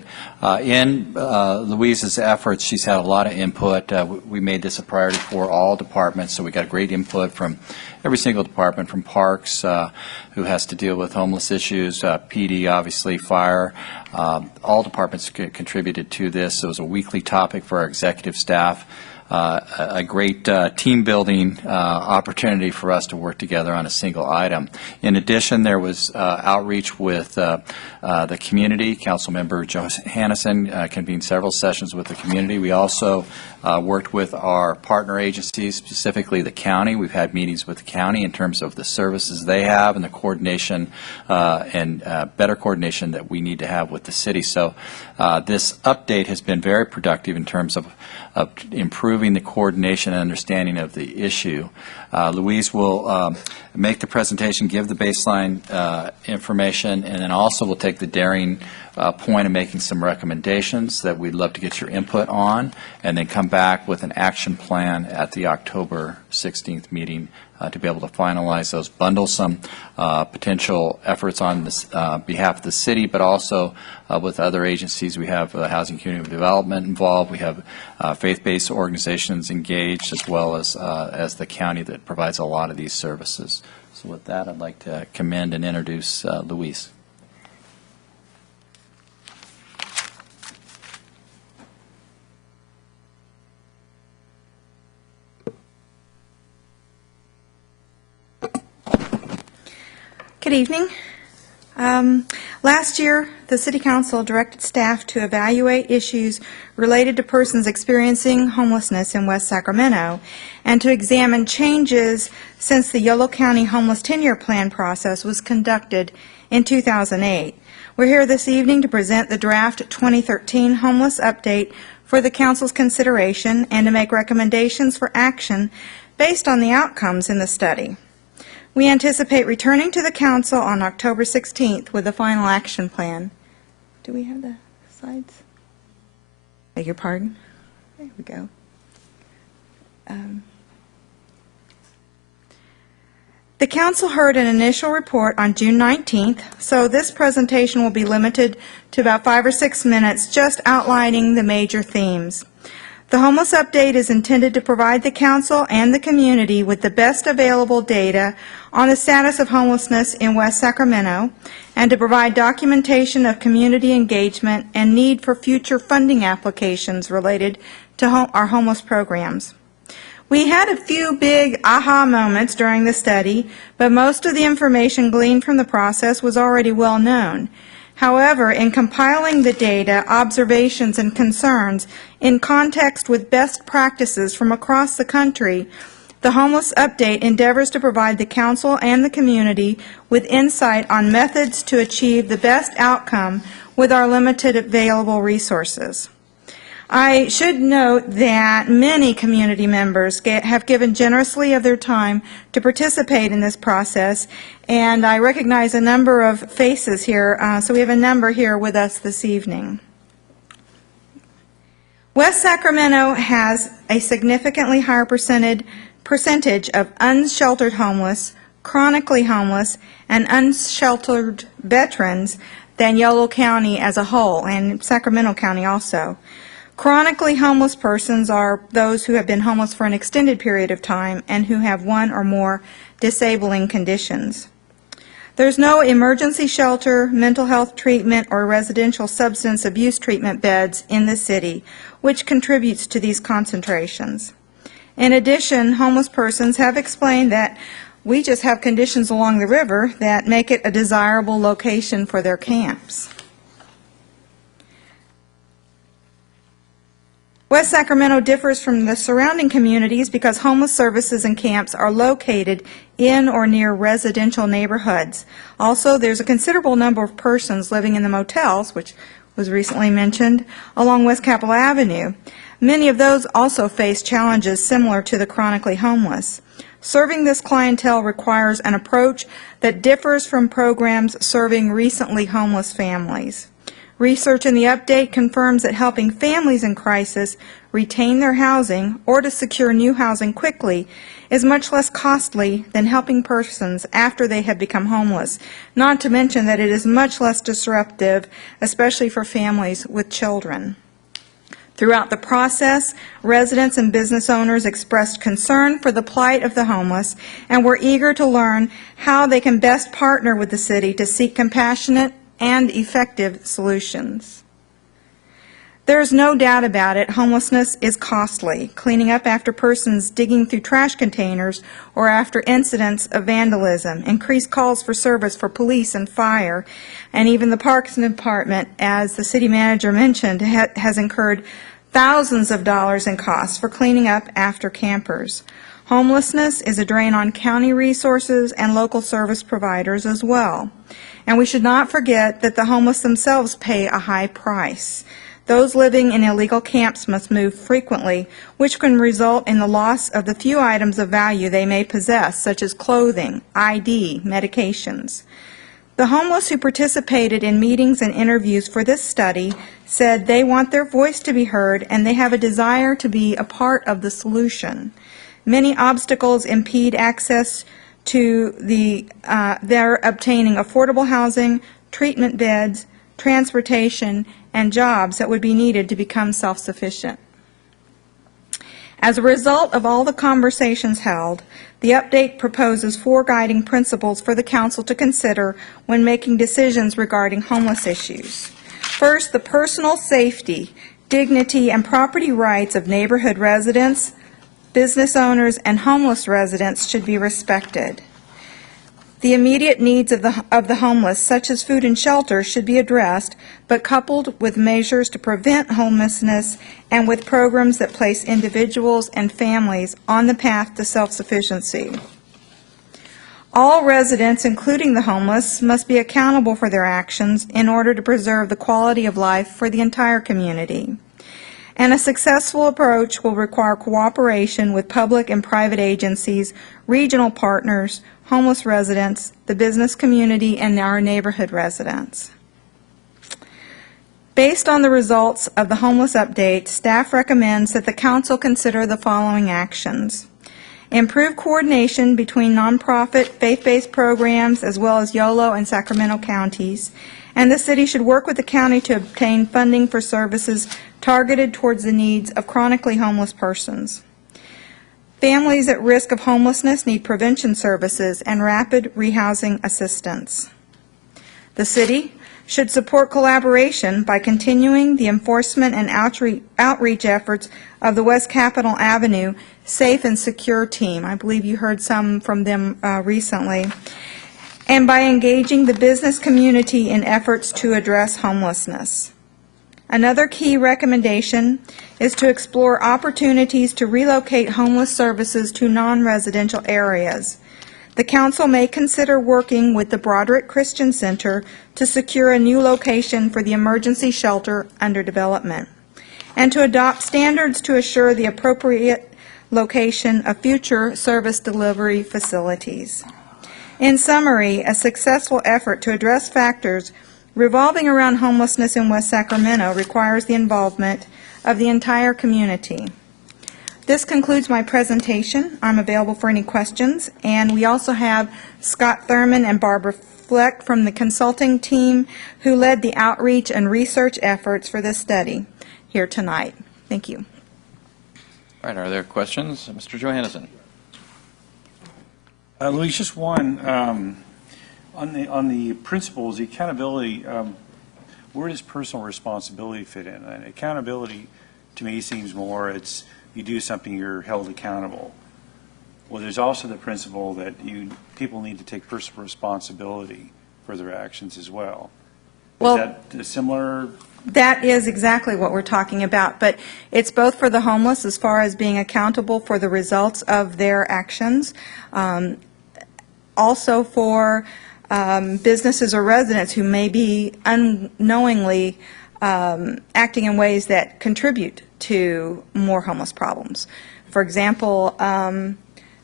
In Louise's efforts, she's had a lot of input. We made this a priority for all departments, so we got great input from every single department, from Parks, who has to deal with homeless issues, PD, obviously, Fire. All departments contributed to this. It was a weekly topic for our executive staff. A great team-building opportunity for us to work together on a single item. In addition, there was outreach with the community. Councilmember Johannesson convened several sessions with the community. We also worked with our partner agencies, specifically the county. We've had meetings with the county in terms of the services they have and the coordination and better coordination that we need to have with the city. So this update has been very productive in terms of improving the coordination and understanding of the issue. Louise will make the presentation, give the baseline information, and then also will take the daring point of making some recommendations that we'd love to get your input on, and then come back with an action plan at the October 16th meeting to be able to finalize those, bundle some potential efforts on this behalf of the city, but also with other agencies. We have Housing Community Development involved. We have faith-based organizations engaged, as well as the county that provides a lot of these services. So with that, I'd like to commend and introduce Louise. Good evening. Last year, the City Council directed staff to evaluate issues related to persons experiencing homelessness in West Sacramento and to examine changes since the Yolo County Homeless 10-Year Plan process was conducted in 2008. We're here this evening to present the draft 2013 Homeless Update for the Council's consideration and to make recommendations for action based on the outcomes in the study. We anticipate returning to the Council on October 16th with a final action plan. Do we have the slides? Beg your pardon? There we go. The Council heard an initial report on June 19th, so this presentation will be limited to about 5 or 6 minutes, just outlining the major themes. The Homeless Update is intended to provide the Council and the community with the best available data on the status of homelessness in West Sacramento and to provide documentation of community engagement and need for future funding applications related to our homeless programs. We had a few big aha moments during the study, but most of the information gleaned from the process was already well known. However, in compiling the data, observations, and concerns in context with best practices from across the country, the Homeless Update endeavors to provide the Council and the community with insight on methods to achieve the best outcome with our limited available resources. I should note that many community members have given generously of their time to participate in this process, and I recognize a number of faces here, so we have a number here with us this evening. West Sacramento has a significantly higher percentage of unsheltered homeless, chronically homeless, and unsheltered veterans than Yolo County as a whole, and Sacramento County also. Chronically homeless persons are those who have been homeless for an extended period of time and who have one or more disabling conditions. There's no emergency shelter, mental health treatment, or residential substance abuse treatment beds in the city, which contributes to these concentrations. In addition, homeless persons have explained that we just have conditions along the river that make it a desirable location for their camps. West Sacramento differs from the surrounding communities because homeless services and camps are located in or near residential neighborhoods. Also, there's a considerable number of persons living in the motels, which was recently mentioned, along West Capitol Avenue. Many of those also face challenges similar to the chronically homeless. Serving this clientele requires an approach that differs from programs serving recently homeless families. Research in the update confirms that helping families in crisis retain their housing or to secure new housing quickly is much less costly than helping persons after they have become homeless, not to mention that it is much less disruptive, especially for families with children. Throughout the process, residents and business owners expressed concern for the plight of the homeless and were eager to learn how they can best partner with the city to seek compassionate and effective solutions. There is no doubt about it, homelessness is costly. Cleaning up after persons digging through trash containers or after incidents of vandalism, increased calls for service for police and fire, and even the Parks Department, as the city manager mentioned, has incurred thousands of dollars in costs for cleaning up after campers. Homelessness is a drain on county resources and local service providers as well. And we should not forget that the homeless themselves pay a high price. Those living in illegal camps must move frequently, which can result in the loss of the few items of value they may possess, such as clothing, ID, medications. The homeless who participated in meetings and interviews for this study said they want their voice to be heard and they have a desire to be a part of the solution. Many obstacles impede access to their obtaining affordable housing, treatment beds, transportation, and jobs that would be needed to become self-sufficient. As a result of all the conversations held, the update proposes 4 guiding principles for the council to consider when making decisions regarding homeless issues. First, the personal safety, dignity, and property rights of neighborhood residents, business owners, and homeless residents should be respected. The immediate needs of the homeless, such as food and shelter, should be addressed, but coupled with measures to prevent homelessness and with programs that place individuals and families on the path to self-sufficiency. All residents, including the homeless, must be accountable for their actions in order to preserve the quality of life for the entire community. And a successful approach will require cooperation with public and private agencies, regional partners, homeless residents, the business community, and our neighborhood residents. Based on the results of the homeless update, staff recommends that the council consider the following actions. Improve coordination between nonprofit, faith-based programs, as well as Yolo and Sacramento counties, and the city should work with the county to obtain funding for services targeted towards the needs of chronically homeless persons. Families at risk of homelessness need prevention services and rapid rehousing assistance. The city should support collaboration by continuing the enforcement and outreach efforts of the West Capitol Avenue Safe and Secure Team. I believe you heard some from them recently. And by engaging the business community in efforts to address homelessness. Another key recommendation is to explore opportunities to relocate homeless services to non-residential areas. The council may consider working with the Broderick Christian Center to secure a new location for the emergency shelter under development, and to adopt standards to assure the appropriate location of future service delivery facilities. In summary, a successful effort to address factors revolving around homelessness in West Sacramento requires the involvement of the entire community. This concludes my presentation. I'm available for any questions, and we also have Scott Thurman and Barbara Fleck from the consulting team who led the outreach and research efforts for this study here tonight. Thank you. All right, are there questions? Mr. Johannesson. Louise, just one. On the principles, the accountability, where does personal responsibility fit in? And accountability, to me, seems more it's you do something, you're held accountable. Well, there's also the principle that people need to take personal responsibility for their actions as well. Well, Is that similar? That is exactly what we're talking about, but it's both for the homeless as far as being accountable for the results of their actions, also for businesses or residents who may be unknowingly acting in ways that contribute to more homeless problems. For example,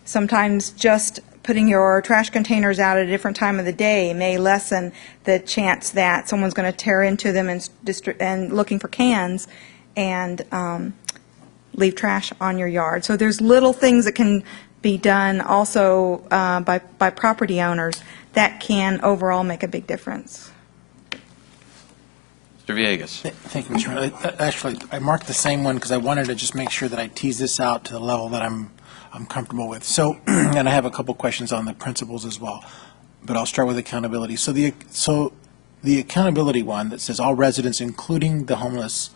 sometimes just putting your trash containers out at a different time of the day may lessen the chance that someone's going to tear into them and looking for cans and leave trash on your yard. So there's little things that can be done also by property owners that can overall make a big difference. Mr. Villegas. Thank you, Mr. Mayor. Actually, I marked the same one because I wanted to just make sure that I tease this out to the level that I'm comfortable with. So, and I have a couple questions on the principles as well, but I'll start with accountability. So the accountability one that says all residents, including the homeless,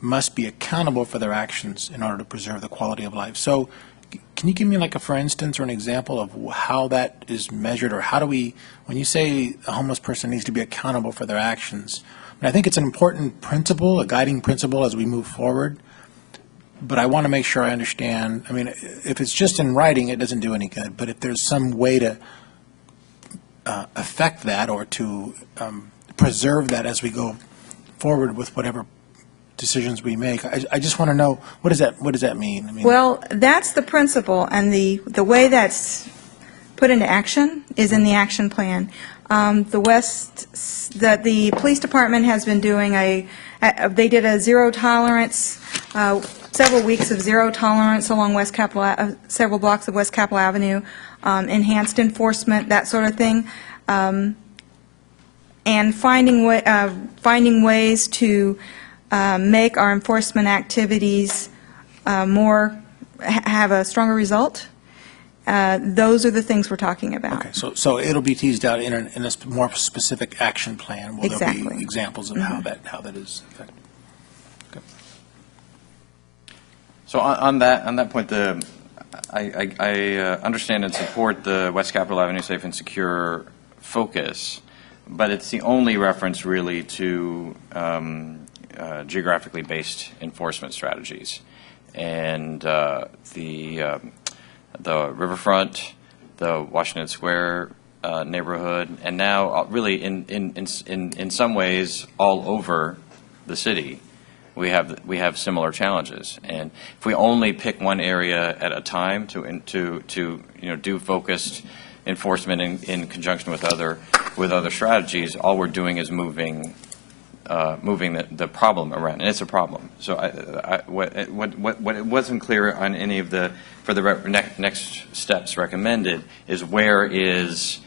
must be accountable for their actions in order to preserve the quality of life. So can you give me like a for instance or an example of how that is measured, or how do we, when you say a homeless person needs to be accountable for their actions, I think it's an important principle, a guiding principle as we move forward, but I want to make sure I understand. I mean, if it's just in writing, it doesn't do any good, but if there's some way to affect that or to preserve that as we go forward with whatever decisions we make, I just want to know, what does that mean? I mean, Well, that's the principle, and the way that's put into action is in the action plan. The police department has been doing they did a zero tolerance, several weeks of zero tolerance along West Capitol, several blocks of West Capitol Avenue, enhanced enforcement, that sort of thing, and finding ways to make our enforcement activities have a stronger result. Those are the things we're talking about. okay, so it'll be teased out in a more specific action plan. Will there Exactly. be examples of how that is effective? Okay. So on that point, I understand and support the West Capitol Avenue Safe and Secure focus, but it's the only reference really to geographically based enforcement strategies. And the riverfront, the Washington Square neighborhood, and now really in some ways all over the city, we have similar challenges. And if we only pick one area at a time to do focused enforcement in conjunction with other strategies, all we're doing is moving the problem around, and it's a problem. So what it wasn't clear on any of the next steps recommended is where is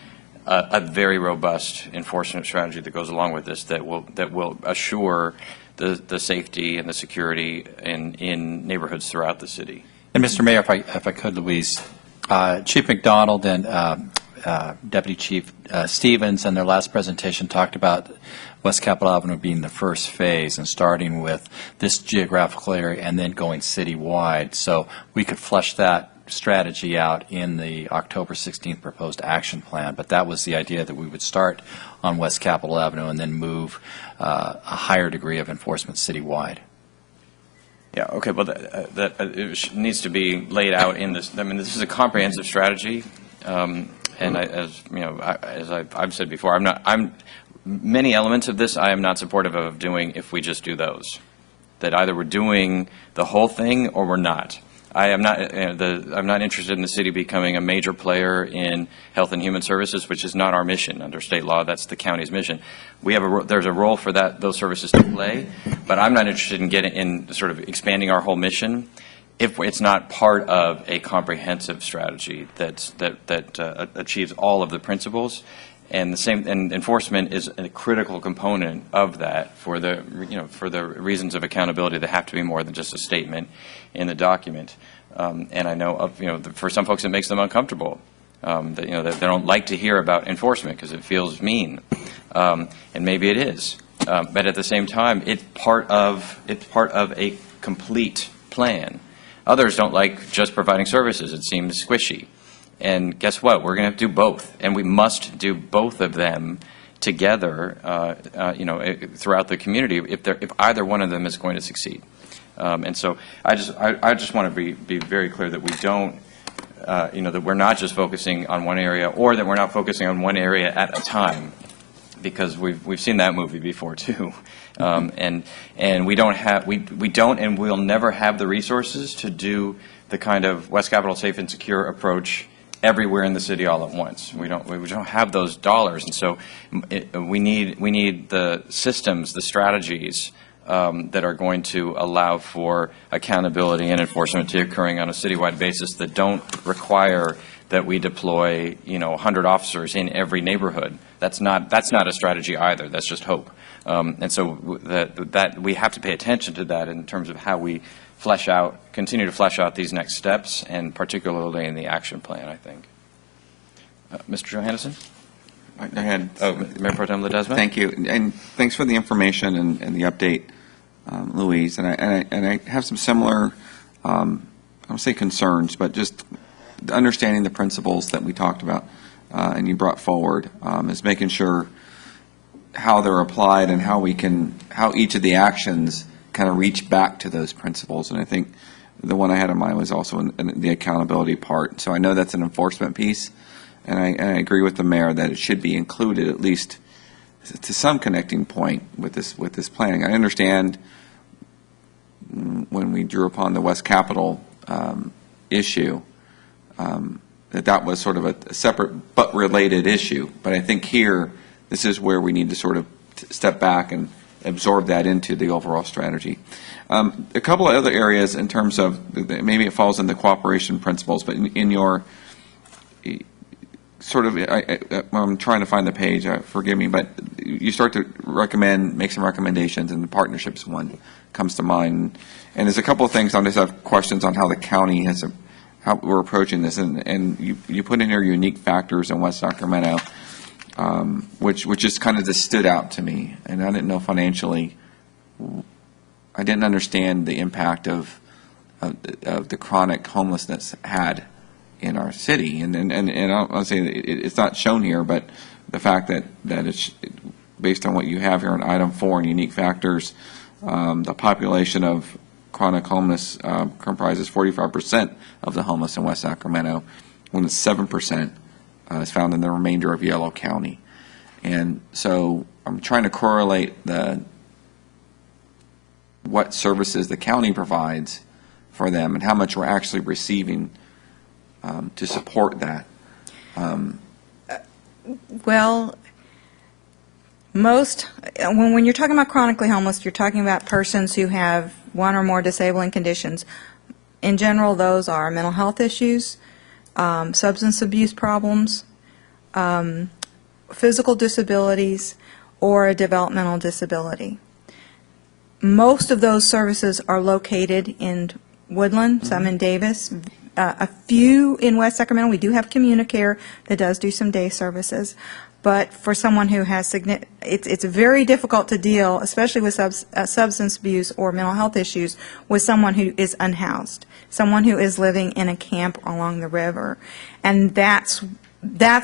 a very robust enforcement strategy that goes along with this that will assure the safety and the security in neighborhoods throughout the city. And Mr. Mayor, if I could, Louise, Chief McDonald and Deputy Chief Stevens in their last presentation talked about West Capitol Avenue being the first phase and starting with this geographical area and then going citywide. So we could flesh that strategy out in the October 16th proposed action plan, but that was the idea, that we would start on West Capitol Avenue and then move a higher degree of enforcement citywide. Yeah, okay, but that it needs to be laid out in this. I mean, this is a comprehensive strategy, and as I've said before, many elements of this I am not supportive of doing if we just do those. That either we're doing the whole thing or we're not. I'm not interested in the city becoming a major player in health and human services, which is not our mission under state law. That's the county's mission. There's a role for those services to play, but I'm not interested in sort of expanding our whole mission if it's not part of a comprehensive strategy that achieves all of the principles. And enforcement is a critical component of that for the reasons of accountability that have to be more than just a statement in the document. And I know for some folks it makes them uncomfortable. That they don't like to hear about enforcement because it feels mean, and maybe it is. But at the same time, it's part of a complete plan. Others don't like just providing services. It seems squishy. And guess what? We're going to have to do both, and we must do both of them together, throughout the community if either one of them is going to succeed. And so I just want to be very clear that we don't, that we're not just focusing on one area, or that we're not focusing on one area at a time, because we've seen that movie before too. And we don't and we'll never have the resources to do the kind of West Capitol Safe and Secure approach everywhere in the city all at once. We don't have those dollars, and so we need the systems, the strategies that are going to allow for accountability and enforcement to occurring on a citywide basis that don't require that we deploy, 100 officers in every neighborhood. That's not a strategy either. That's just hope. And so that we have to pay attention to that in terms of how we continue to flesh out these next steps, and particularly in the action plan, I think. Mr. Johannesson? Go ahead. Mayor Pro Tem Ledesma? Thank you, and thanks for the information and the update, Louise. And I have some similar, I don't say concerns, but just understanding the principles that we talked about and you brought forward is making sure how they're applied and how each of the actions kind of reach back to those principles. And I think the one I had in mind was also in the accountability part. So I know that's an enforcement piece, and I agree with the mayor that it should be included at least to some connecting point with this planning. I understand when we drew upon the West Capitol issue that was sort of a separate but related issue. But I think here, this is where we need to sort of step back and absorb that into the overall strategy. A couple of other areas in terms of, maybe it falls in the cooperation principles, but in your sort of, I'm trying to find the page, forgive me, but you start to make some recommendations, and the partnerships one comes to mind. And there's a couple of things, I just have questions on how the county how we're approaching this, and you put in here unique factors in West Sacramento, which just kind of just stood out to me, and I didn't know financially, I didn't understand the impact of the chronic homelessness had in our city, and I'll say it's not shown here, but the fact that it's based on what you have here in item 4 and unique factors, the population of chronic homeless comprises 45% of the homeless in West Sacramento, when it's 7% is found in the remainder of Yellow County. And so I'm trying to correlate what services the county provides for them and how much we're actually receiving to support that. Well, when you're talking about chronically homeless, you're talking about persons who have one or more disabling conditions. In general, those are mental health issues, substance abuse problems, physical disabilities, or a developmental disability. Most of those services are located in Woodland, some in Davis, a few in West Sacramento. We do have CommuniCare that does do some day services. But for someone who has it's very difficult to deal, especially with substance abuse or mental health issues, with someone who is unhoused, someone who is living in a camp along the river. And that's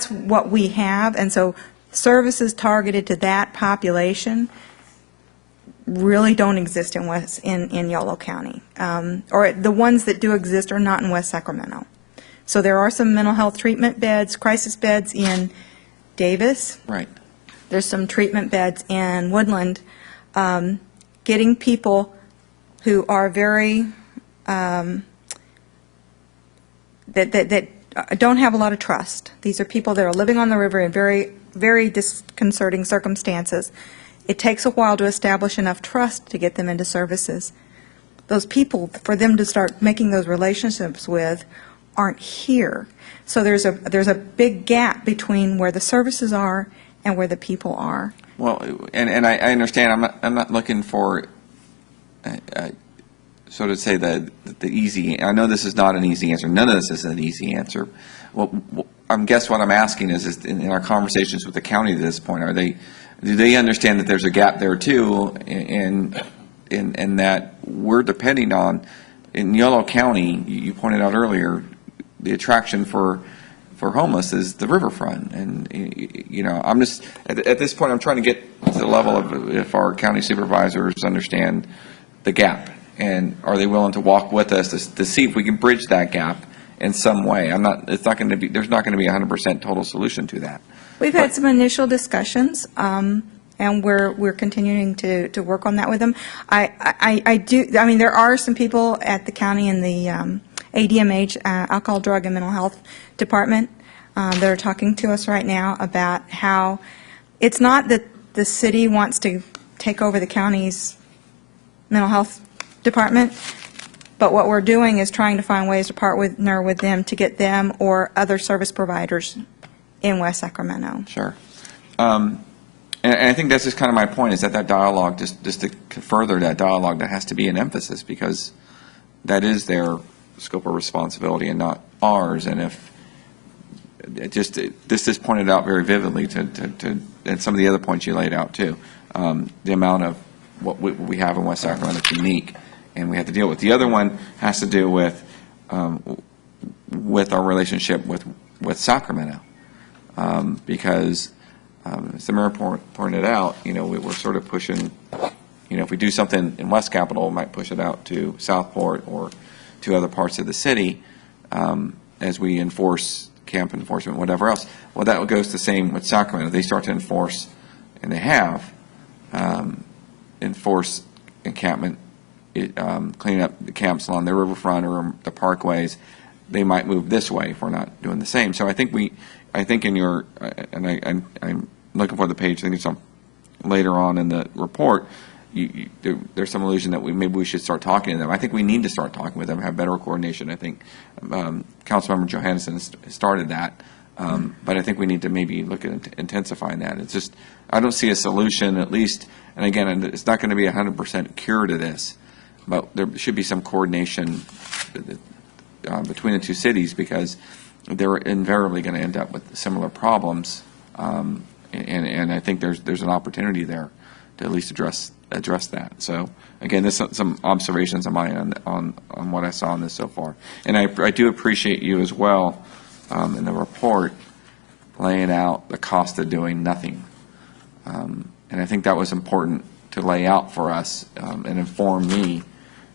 what we have. And so services targeted to that population really don't exist in Yolo County. Or the ones that do exist are not in West Sacramento. So there are some mental health treatment beds, crisis beds in Davis. Right. There's some treatment beds in Woodland, getting people who are very, that don't have a lot of trust. These are people that are living on the river in very, very disconcerting circumstances. It takes a while to establish enough trust to get them into services. Those people, for them to start making those relationships with, aren't here. So there's a big gap between where the services are and where the people are. Well, and I understand. I'm not looking for so to say the easy. I know this is not an easy answer. None of this is an easy answer. Well, I guess what I'm asking is in our conversations with the county at this point, do they understand that there's a gap there too, and that we're depending on in Yolo County? You pointed out earlier, the attraction for homeless is the riverfront, and I'm just at this point I'm trying to get to the level of if our county supervisors understand the gap, and are they willing to walk with us to see if we can bridge that gap in some way. There's not going to be a 100% total solution to that. We've had some initial discussions, and we're continuing to work on that with them. I mean, there are some people at the county in the ADMH, Alcohol, Drug, and Mental Health Department, that are talking to us right now about how it's not that the city wants to take over the county's mental health department. But what we're doing is trying to find ways to partner with them to get them or other service providers in West Sacramento. Sure. And I think that's just kind of my point, is that dialogue, just to further that dialogue, that has to be an emphasis, because that is their scope of responsibility and not ours. And if this is pointed out very vividly and some of the other points you laid out too, the amount of what we have in West Sacramento is unique, and we have to deal with. The other one has to do with our relationship with Sacramento, because as the mayor pointed out, we're sort of pushing, if we do something in West Capitol, we might push it out to Southport or to other parts of the city as we enforce camp enforcement, whatever else. Well, that goes the same with Sacramento. They start to enforce, and they have enforced encampment, cleaning up the camps along the riverfront or the parkways. They might move this way if we're not doing the same. So I think in your, and I'm looking for the page, I think it's later on in the report, there's some illusion that maybe we should start talking to them. I think we need to start talking with them, have better coordination. I think Councilmember Johansson started that, but I think we need to maybe look at intensifying that. It's just, I don't see a solution, at least, and again, it's not going to be 100% cure to this, but there should be some coordination between the two cities, because they're invariably going to end up with similar problems, and I think there's an opportunity there to at least address that. So again, there's some observations of mine on what I saw in this so far, and I do appreciate you as well in the report laying out the cost of doing nothing, and I think that was important to lay out for us and inform me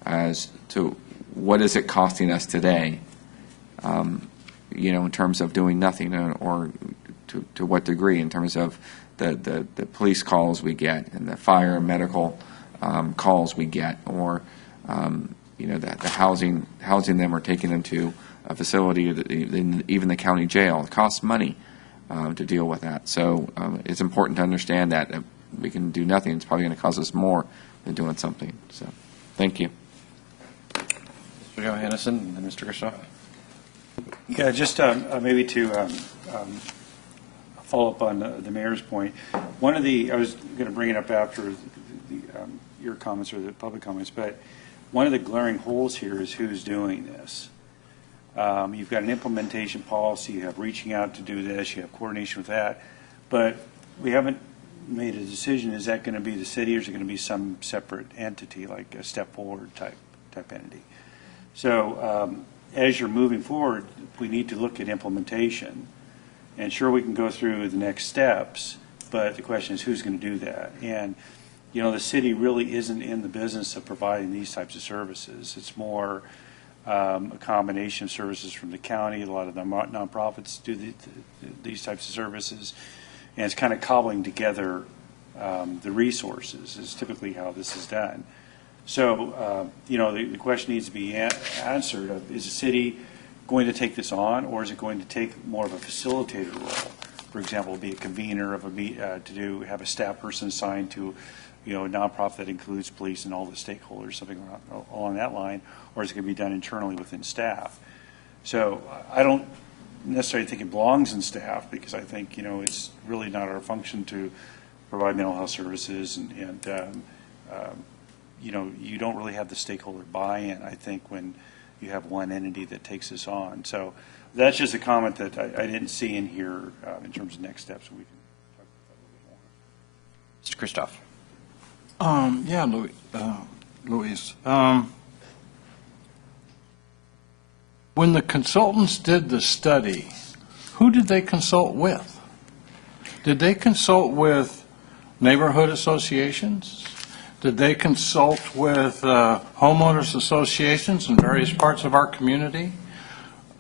as to what is it costing us today, in terms of doing nothing, or to what degree, in terms of the police calls we get and the fire and medical calls we get, or the housing them or taking them to a facility, even the county jail. It costs money to deal with that. So it's important to understand that if we can do nothing, it's probably going to cost us more than doing something. So thank you. Mr. Johansson and Mr. Kristoff. Yeah, just maybe to follow up on the mayor's point. I was going to bring it up after your comments or the public comments, but one of the glaring holes here is who's doing this. You've got an implementation policy, you have reaching out to do this, you have coordination with that, but we haven't made a decision. Is that going to be the city, or is it going to be some separate entity, like a step forward type entity? So as you're moving forward, we need to look at implementation. And sure, we can go through the next steps, but the question is who's going to do that? And, the city really isn't in the business of providing these types of services. It's more a combination of services from the county. A lot of the nonprofits do these types of services. And it's kind of cobbling together the resources is typically how this is done. So, the question needs to be answered of, is the city going to take this on, or is it going to take more of a facilitator role? For example, be a convener of have a staff person assigned to, a nonprofit that includes police and all the stakeholders, something along that line, or is it going to be done internally within staff? So I don't necessarily think it belongs in staff, because I think, it's really not our function to provide mental health services, and you don't really have the stakeholder buy-in, I think, when you have one entity that takes this on. So that's just a comment that I didn't see in here in terms of next steps. We can talk about that a little bit more. Mr. Kristoff. Yeah, Louise. When the consultants did the study, who did they consult with? Did they consult with neighborhood associations? Did they consult with homeowners associations in various parts of our community?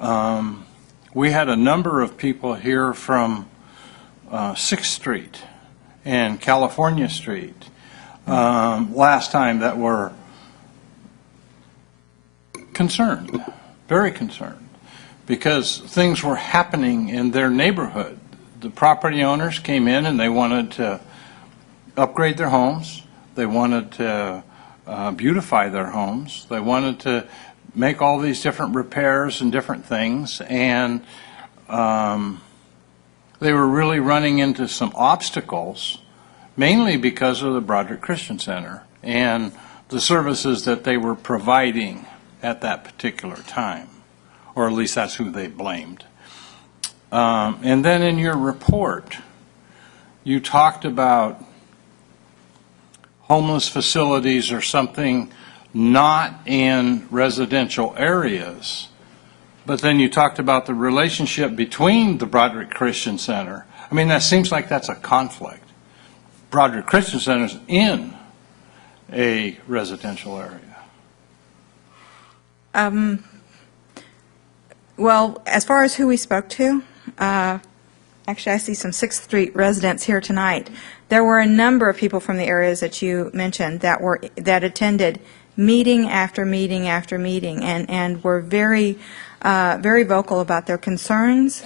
We had a number of people here from 6th Street and California Street last time that were concerned, very concerned, because things were happening in their neighborhood. The property owners came in and they wanted to upgrade their homes. They wanted to beautify their homes. They wanted to make all these different repairs and different things, and they were really running into some obstacles, mainly because of the Broderick Christian Center and the services that they were providing at that particular time, or at least that's who they blamed. And then in your report, you talked about homeless facilities or something not in residential areas, but then you talked about the relationship between the Broderick Christian Center. I mean, that seems like that's a conflict. Broderick Christian Center is in a residential area. Well, as far as who we spoke to, actually, I see some 6th Street residents here tonight. There were a number of people from the areas that you mentioned that attended meeting after meeting after meeting, and were very, very vocal about their concerns.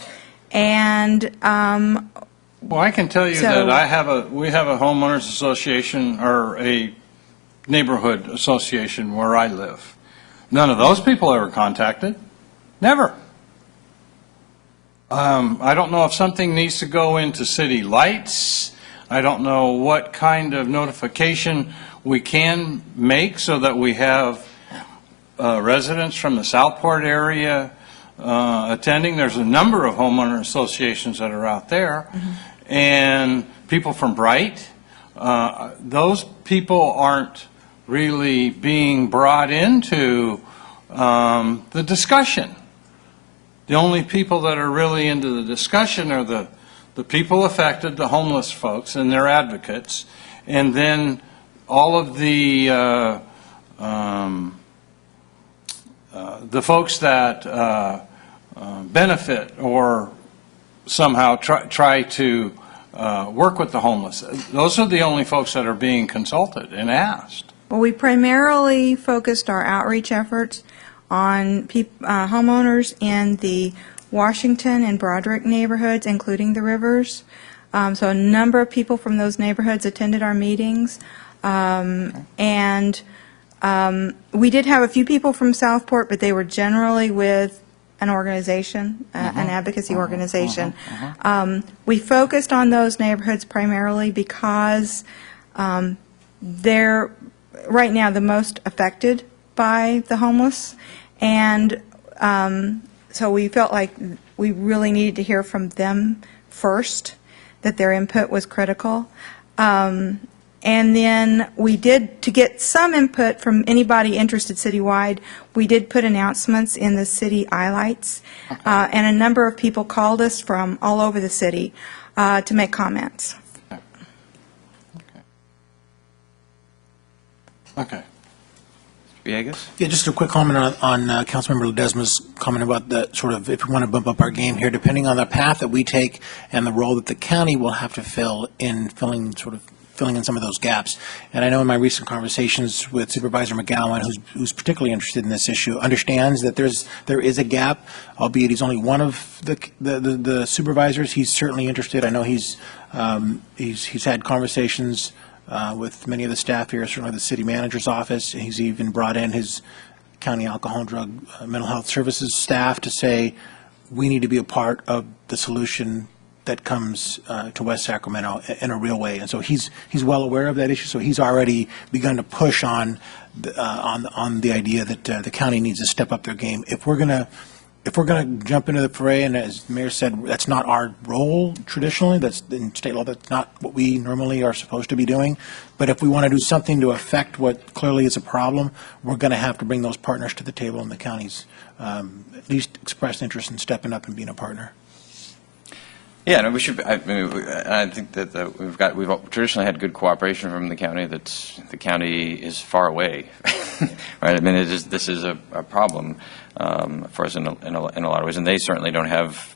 And Well, I can tell you that we have a homeowners association or a neighborhood association where I live. None of those people ever contacted. Never. I don't know if something needs to go into city lights. I don't know what kind of notification we can make so that we have residents from the Southport area attending. There's a number of homeowner associations that are out there. And people from Bright, those people aren't really being brought into the discussion. The only people that are really into the discussion are the people affected, the homeless folks and their advocates, and then all of the folks that benefit or somehow try to work with the homeless. Those are the only folks that are being consulted and asked. well, we primarily focused our outreach efforts on homeowners in the Washington and Broderick neighborhoods, including the Rivers. So a number of people from those neighborhoods attended our meetings. And we did have a few people from Southport, but they were generally with an organization, an advocacy organization. We focused on those neighborhoods primarily because they're right now the most affected by the homeless, and so we felt like we really needed to hear from them first, that their input was critical. And then we did, to get some input from anybody interested citywide, we did put announcements in the city highlights, and a number of people called us from all over the city to make comments. Okay. Villegas? Yeah, just a quick comment on Councilmember Ledesma's comment about the sort of, if we want to bump up our game here, depending on the path that we take and the role that the county will have to fill in filling in some of those gaps. And I know in my recent conversations with Supervisor McGowan, who's particularly interested in this issue, understands that there is a gap, albeit he's only one of the supervisors. He's certainly interested. I know he's had conversations with many of the staff here, certainly the city manager's office. He's even brought in his county alcohol and drug mental health services staff to say, we need to be a part of the solution that comes to West Sacramento in a real way. And so he's well aware of that issue. So he's already begun to push on the idea that the county needs to step up their game. If we're going to jump into the fray, and as the mayor said, that's not our role traditionally. That's in state law. That's not what we normally are supposed to be doing. But if we want to do something to affect what clearly is a problem, we're going to have to bring those partners to the table, and the county's at least expressed interest in stepping up and being a partner. Yeah, no, we should. I think that we've traditionally had good cooperation from the county. The county is far away, right? I mean, this is a problem for us in a lot of ways, and they certainly don't have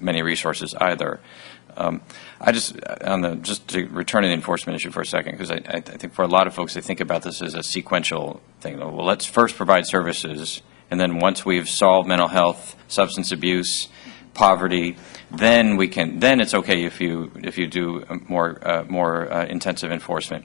many resources either. Just to return to the enforcement issue for a second, because I think for a lot of folks, they think about this as a sequential thing. Well, let's first provide services, and then once we've solved mental health, substance abuse, poverty, then it's okay if you do more intensive enforcement.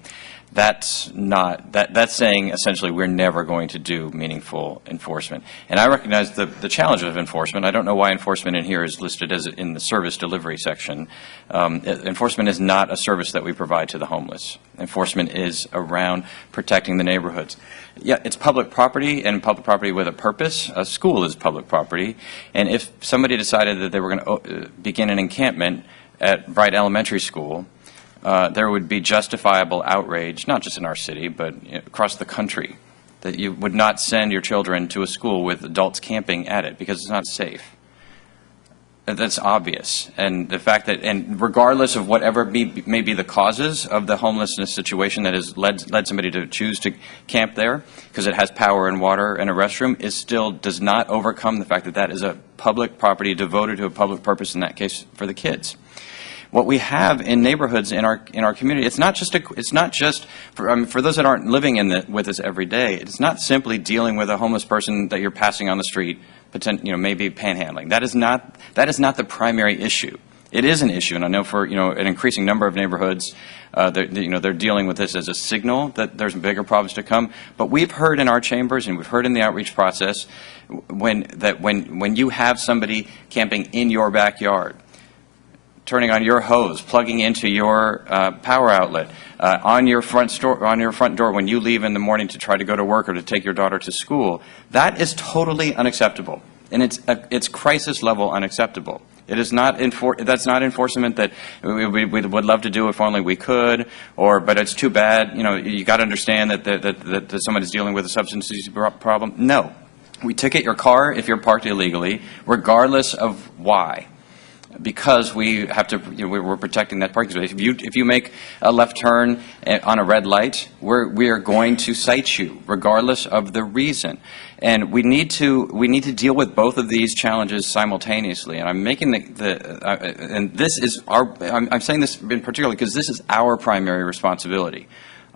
That's not, that's saying essentially we're never going to do meaningful enforcement. And I recognize the challenge of enforcement. I don't know why enforcement in here is listed as in the service delivery section. Enforcement is not a service that we provide to the homeless. Enforcement is around protecting the neighborhoods. Yeah, it's public property, and public property with a purpose. A school is public property. And if somebody decided that they were going to begin an encampment at Bright Elementary School, there would be justifiable outrage, not just in our city, but across the country, that you would not send your children to a school with adults camping at it because it's not safe. That's obvious. And the fact that, and regardless of whatever may be the causes of the homelessness situation that has led somebody to choose to camp there, because it has power and water and a restroom, it still does not overcome the fact that that is a public property devoted to a public purpose, in that case for the kids. What we have in neighborhoods in our community, it's not just for those that aren't living with us every day. It's not simply dealing with a homeless person that you're passing on the street, maybe panhandling. That is not the primary issue. It is an issue, and I know for an increasing number of neighborhoods, they're dealing with this as a signal that there's bigger problems to come. But we've heard in our chambers and we've heard in the outreach process when you have somebody camping in your backyard, turning on your hose, plugging into your power outlet, on your front door when you leave in the morning to try to go to work or to take your daughter to school, that is totally unacceptable, and it's crisis level unacceptable. It is not that's not enforcement that we would love to do if only we could, but it's too bad. You got to understand that someone is dealing with a substance use problem. No, we ticket your car if you're parked illegally, regardless of why. Because we have to, we're protecting that parking space. If you make a left turn on a red light, we are going to cite you, regardless of the reason. And we need to deal with both of these challenges simultaneously. And I'm making and this is I'm saying this in particular because this is our primary responsibility.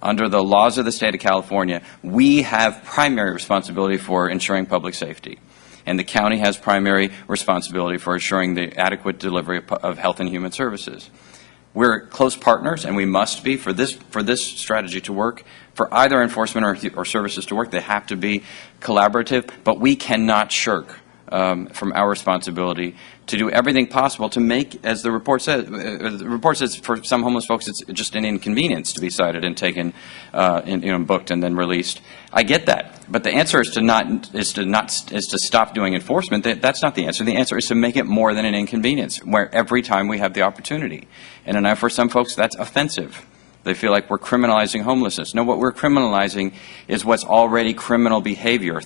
Under the laws of the state of California, we have primary responsibility for ensuring public safety. And the county has primary responsibility for ensuring the adequate delivery of health and human services. We're close partners, and we must be for this strategy to work. For either enforcement or services to work, they have to be collaborative, but we cannot shirk from our responsibility to do everything possible to make, as the report says, for some homeless folks, it's just an inconvenience to be cited and taken, booked and then released. I get that, but the answer is to stop doing enforcement. That's not the answer. The answer is to make it more than an inconvenience, where every time we have the opportunity. And I know for some folks that's offensive. They feel like we're criminalizing homelessness. No, what we're criminalizing is what's already criminal behavior,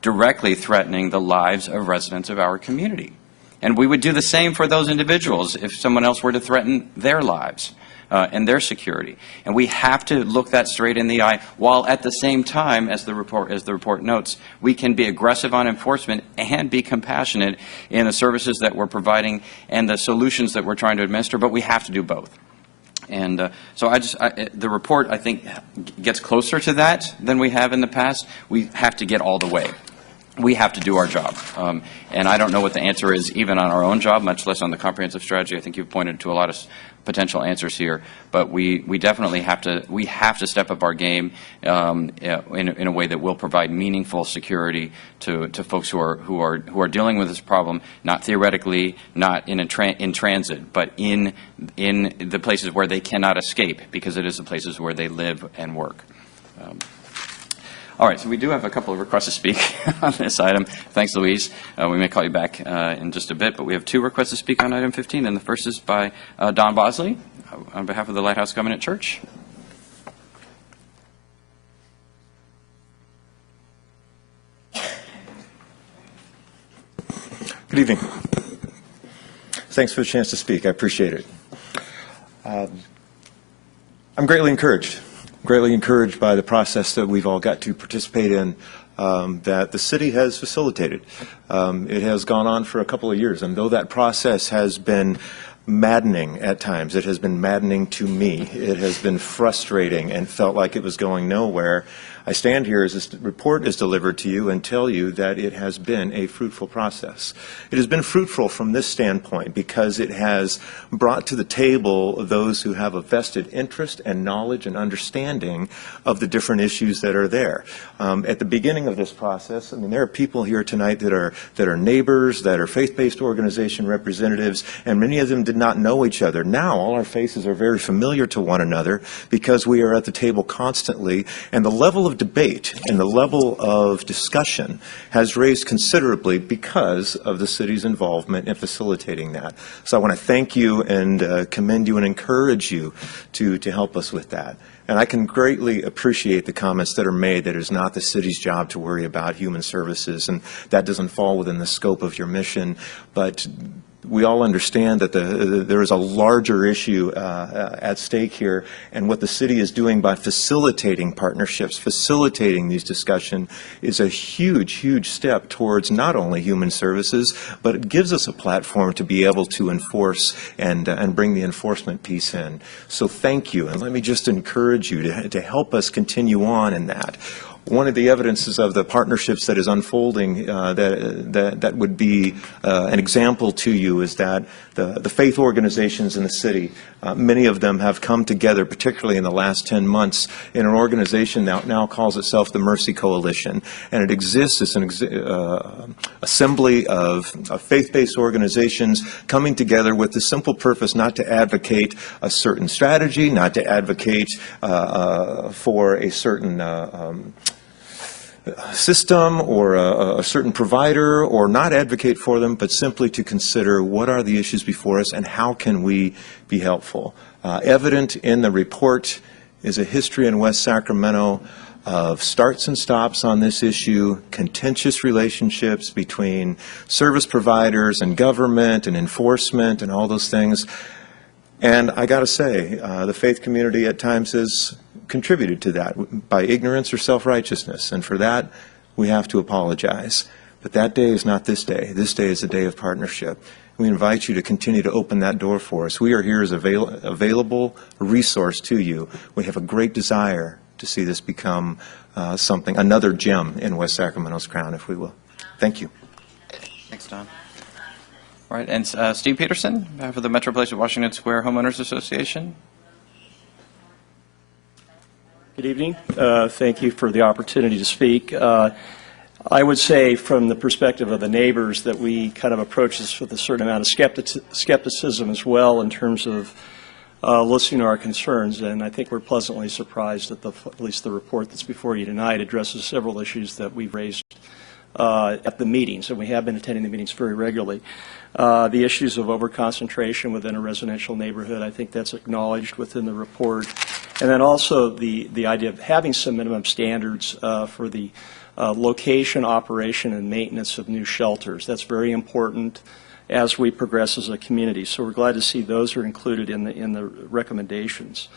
directly threatening the lives of residents of our community. And we would do the same for those individuals if someone else were to threaten their lives and their security. And we have to look that straight in the eye, while at the same time, as the report notes, we can be aggressive on enforcement and be compassionate in the services that we're providing and the solutions that we're trying to administer, but we have to do both. And so the report, I think, gets closer to that than we have in the past. We have to get all the way. We have to do our job. And I don't know what the answer is even on our own job, much less on the comprehensive strategy. I think you've pointed to a lot of potential answers here. But we definitely have to step up our game in a way that will provide meaningful security to folks who are dealing with this problem, not theoretically, not in transit, but in the places where they cannot escape, because it is the places where they live and work. All right, so we do have a couple of requests to speak on this item. Thanks, Louise. We may call you back in just a bit, but we have two requests to speak on item 15, and the first is by Don Bosley on behalf of the Lighthouse Covenant Church. Good evening. Thanks for the chance to speak. I appreciate it. I'm greatly encouraged by the process that we've all got to participate in, that the city has facilitated. It has gone on for a couple of years, and though that process has been maddening at times, it has been maddening to me. It has been frustrating and felt like it was going nowhere. I stand here as this report is delivered to you and tell you that it has been a fruitful process. It has been fruitful from this standpoint because it has brought to the table those who have a vested interest and knowledge and understanding of the different issues that are there. At the beginning of this process, I mean, there are people here tonight that are neighbors, that are faith-based organization representatives, and many of them did not know each other. Now, all our faces are very familiar to one another because we are at the table constantly, and the level of debate and the level of discussion has raised considerably because of the city's involvement in facilitating that. So I want to thank you and commend you and encourage you to help us with that. And I can greatly appreciate the comments that are made that it is not the city's job to worry about human services, and that doesn't fall within the scope of your mission. But we all understand that there is a larger issue at stake here, and what the city is doing by facilitating partnerships, facilitating these discussions, is a huge, huge step towards not only human services, but it gives us a platform to be able to enforce and bring the enforcement piece in. So thank you, and let me just encourage you to help us continue on in that. One of the evidences of the partnerships that is unfolding that would be an example to you is that the faith organizations in the city, many of them have come together, particularly in the last 10 months, in an organization that now calls itself the Mercy Coalition. And it exists as an assembly of faith-based organizations coming together with the simple purpose not to advocate a certain strategy, not to advocate for a certain system or a certain provider, or not advocate for them, but simply to consider what are the issues before us and how can we be helpful. Evident in the report is a history in West Sacramento of starts and stops on this issue, contentious relationships between service providers and government and enforcement and all those things. And I got to say, the faith community at times has contributed to that by ignorance or self-righteousness, and for that we have to apologize. But that day is not this day. This day is a day of partnership. We invite you to continue to open that door for us. We are here as available resource to you. We have a great desire to see this become another gem in West Sacramento's crown, if we will. Thank you. Thanks, Don. All right, and Steve Peterson, on behalf of the Metro Place of Washington Square Homeowners Association. Good evening. Thank you for the opportunity to speak. I would say from the perspective of the neighbors that we kind of approach this with a certain amount of skepticism as well in terms of listening to our concerns, and I think we're pleasantly surprised that at least the report that's before you tonight addresses several issues that we've raised at the meetings, and we have been attending the meetings very regularly. The issues of overconcentration within a residential neighborhood, I think that's acknowledged within the report. And then also the idea of having some minimum standards for the location, operation, and maintenance of new shelters. That's very important as we progress as a community. So we're glad to see those are included in the recommendations.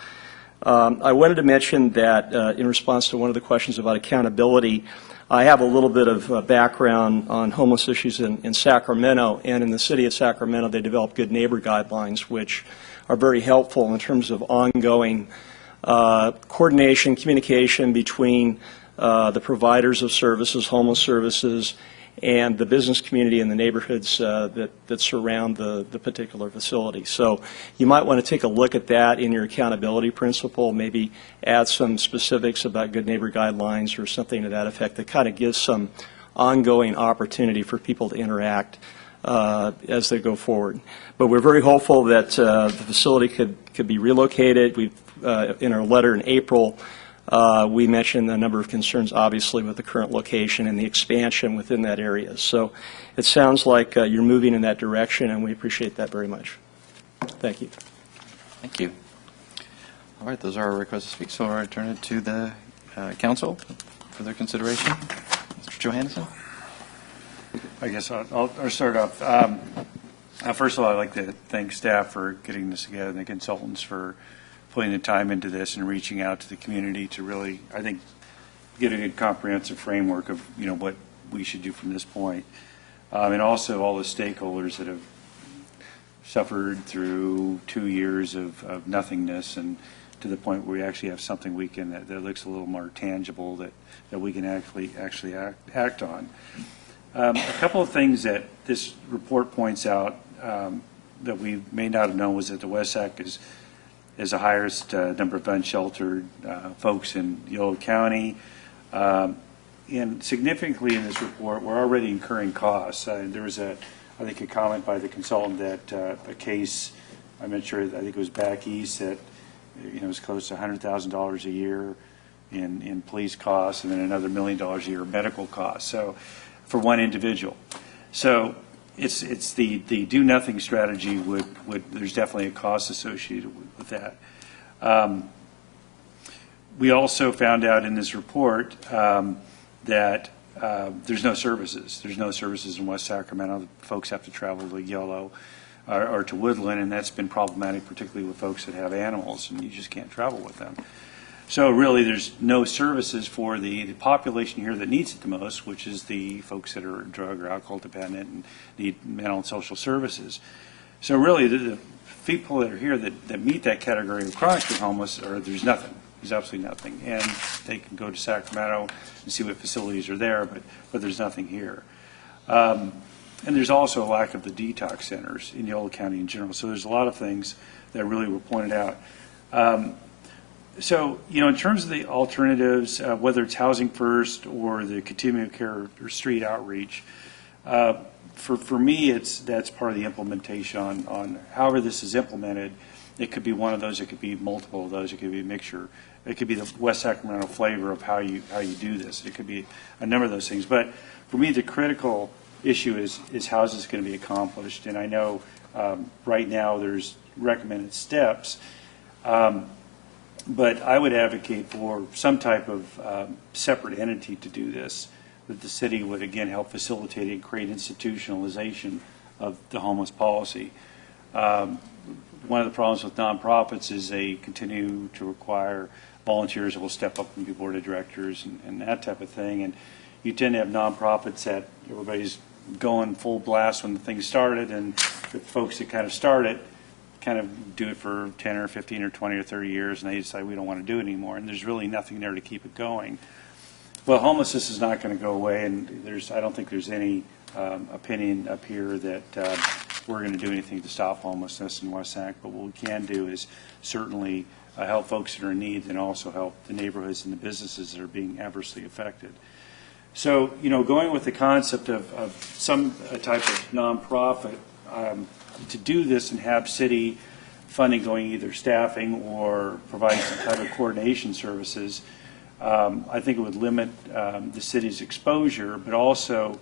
I wanted to mention that in response to one of the questions about accountability, I have a little bit of background on homeless issues in Sacramento, and in the city of Sacramento they developed good neighbor guidelines which are very helpful in terms of ongoing coordination, communication between the providers of services, homeless services, and the business community in the neighborhoods that surround the particular facility. So you might want to take a look at that in your accountability principle, maybe add some specifics about good neighbor guidelines or something to that effect that kind of gives some ongoing opportunity for people to interact as they go forward. But we're very hopeful that the facility could be relocated. We've in our letter in April, we mentioned a number of concerns, obviously, with the current location and the expansion within that area. So it sounds like you're moving in that direction, and we appreciate that very much. Thank you. Thank you. All right, those are our requests to speak, so I'll return it to the council for their consideration. Mr. Johannesson? I guess I'll start off. First of all, I'd like to thank staff for getting this together and the consultants for putting the time into this and reaching out to the community to really, I think, get a good comprehensive framework of, what we should do from this point. And also all the stakeholders that have suffered through 2 years of nothingness and to the point where we actually have something we can, that looks a little more tangible, that we can actually act on. A couple of things that this report points out that we may not have known was that the WESAC is the highest number of unsheltered folks in Yolo County. And significantly in this report, we're already incurring costs. There was I think a comment by the consultant that a case, I'm not sure, I think it was back east, that was close to $100,000 a year in police costs, and then another $1 million a year of medical costs. So for one individual. So it's the do nothing strategy would there's definitely a cost associated with that. We also found out in this report that there's no services. There's no services in West Sacramento. Folks have to travel to Yolo or to Woodland, and that's been problematic, particularly with folks that have animals, and you just can't travel with them. So really, there's no services for the population here that needs it the most, which is the folks that are drug or alcohol dependent and need mental and social services. So really, the people that are here that meet that category of chronically homeless, there's nothing. There's absolutely nothing. And they can go to Sacramento and see what facilities are there, but there's nothing here. And there's also a lack of the detox centers in Yolo County in general. So there's a lot of things that really were pointed out. So, in terms of the alternatives, whether it's Housing First or the continuum of care or street outreach, for me, that's part of the implementation on however this is implemented. It could be one of those. It could be multiple of those. It could be a mixture. It could be the West Sacramento flavor of how you do this. It could be a number of those things. But for me, the critical issue is how is this going to be accomplished? And I know right now there's recommended steps. But I would advocate for some type of separate entity to do this, that the city would, again, help facilitate and create institutionalization of the homeless policy. One of the problems with nonprofits is they continue to require volunteers that will step up and be board of directors and that type of thing. And you tend to have nonprofits that everybody's going full blast when the thing started, and the folks that kind of start it kind of do it for 10 or 15 or 20 or 30 years, and they decide we don't want to do it anymore, and there's really nothing there to keep it going. Well, homelessness is not going to go away, and I don't think there's any opinion up here that we're going to do anything to stop homelessness in West Sac, but what we can do is certainly help folks that are in need and also help the neighborhoods and the businesses that are being adversely affected. So, going with the concept of some type of nonprofit, to do this and have city funding going either staffing or providing some type of coordination services, I think it would limit the city's exposure, but also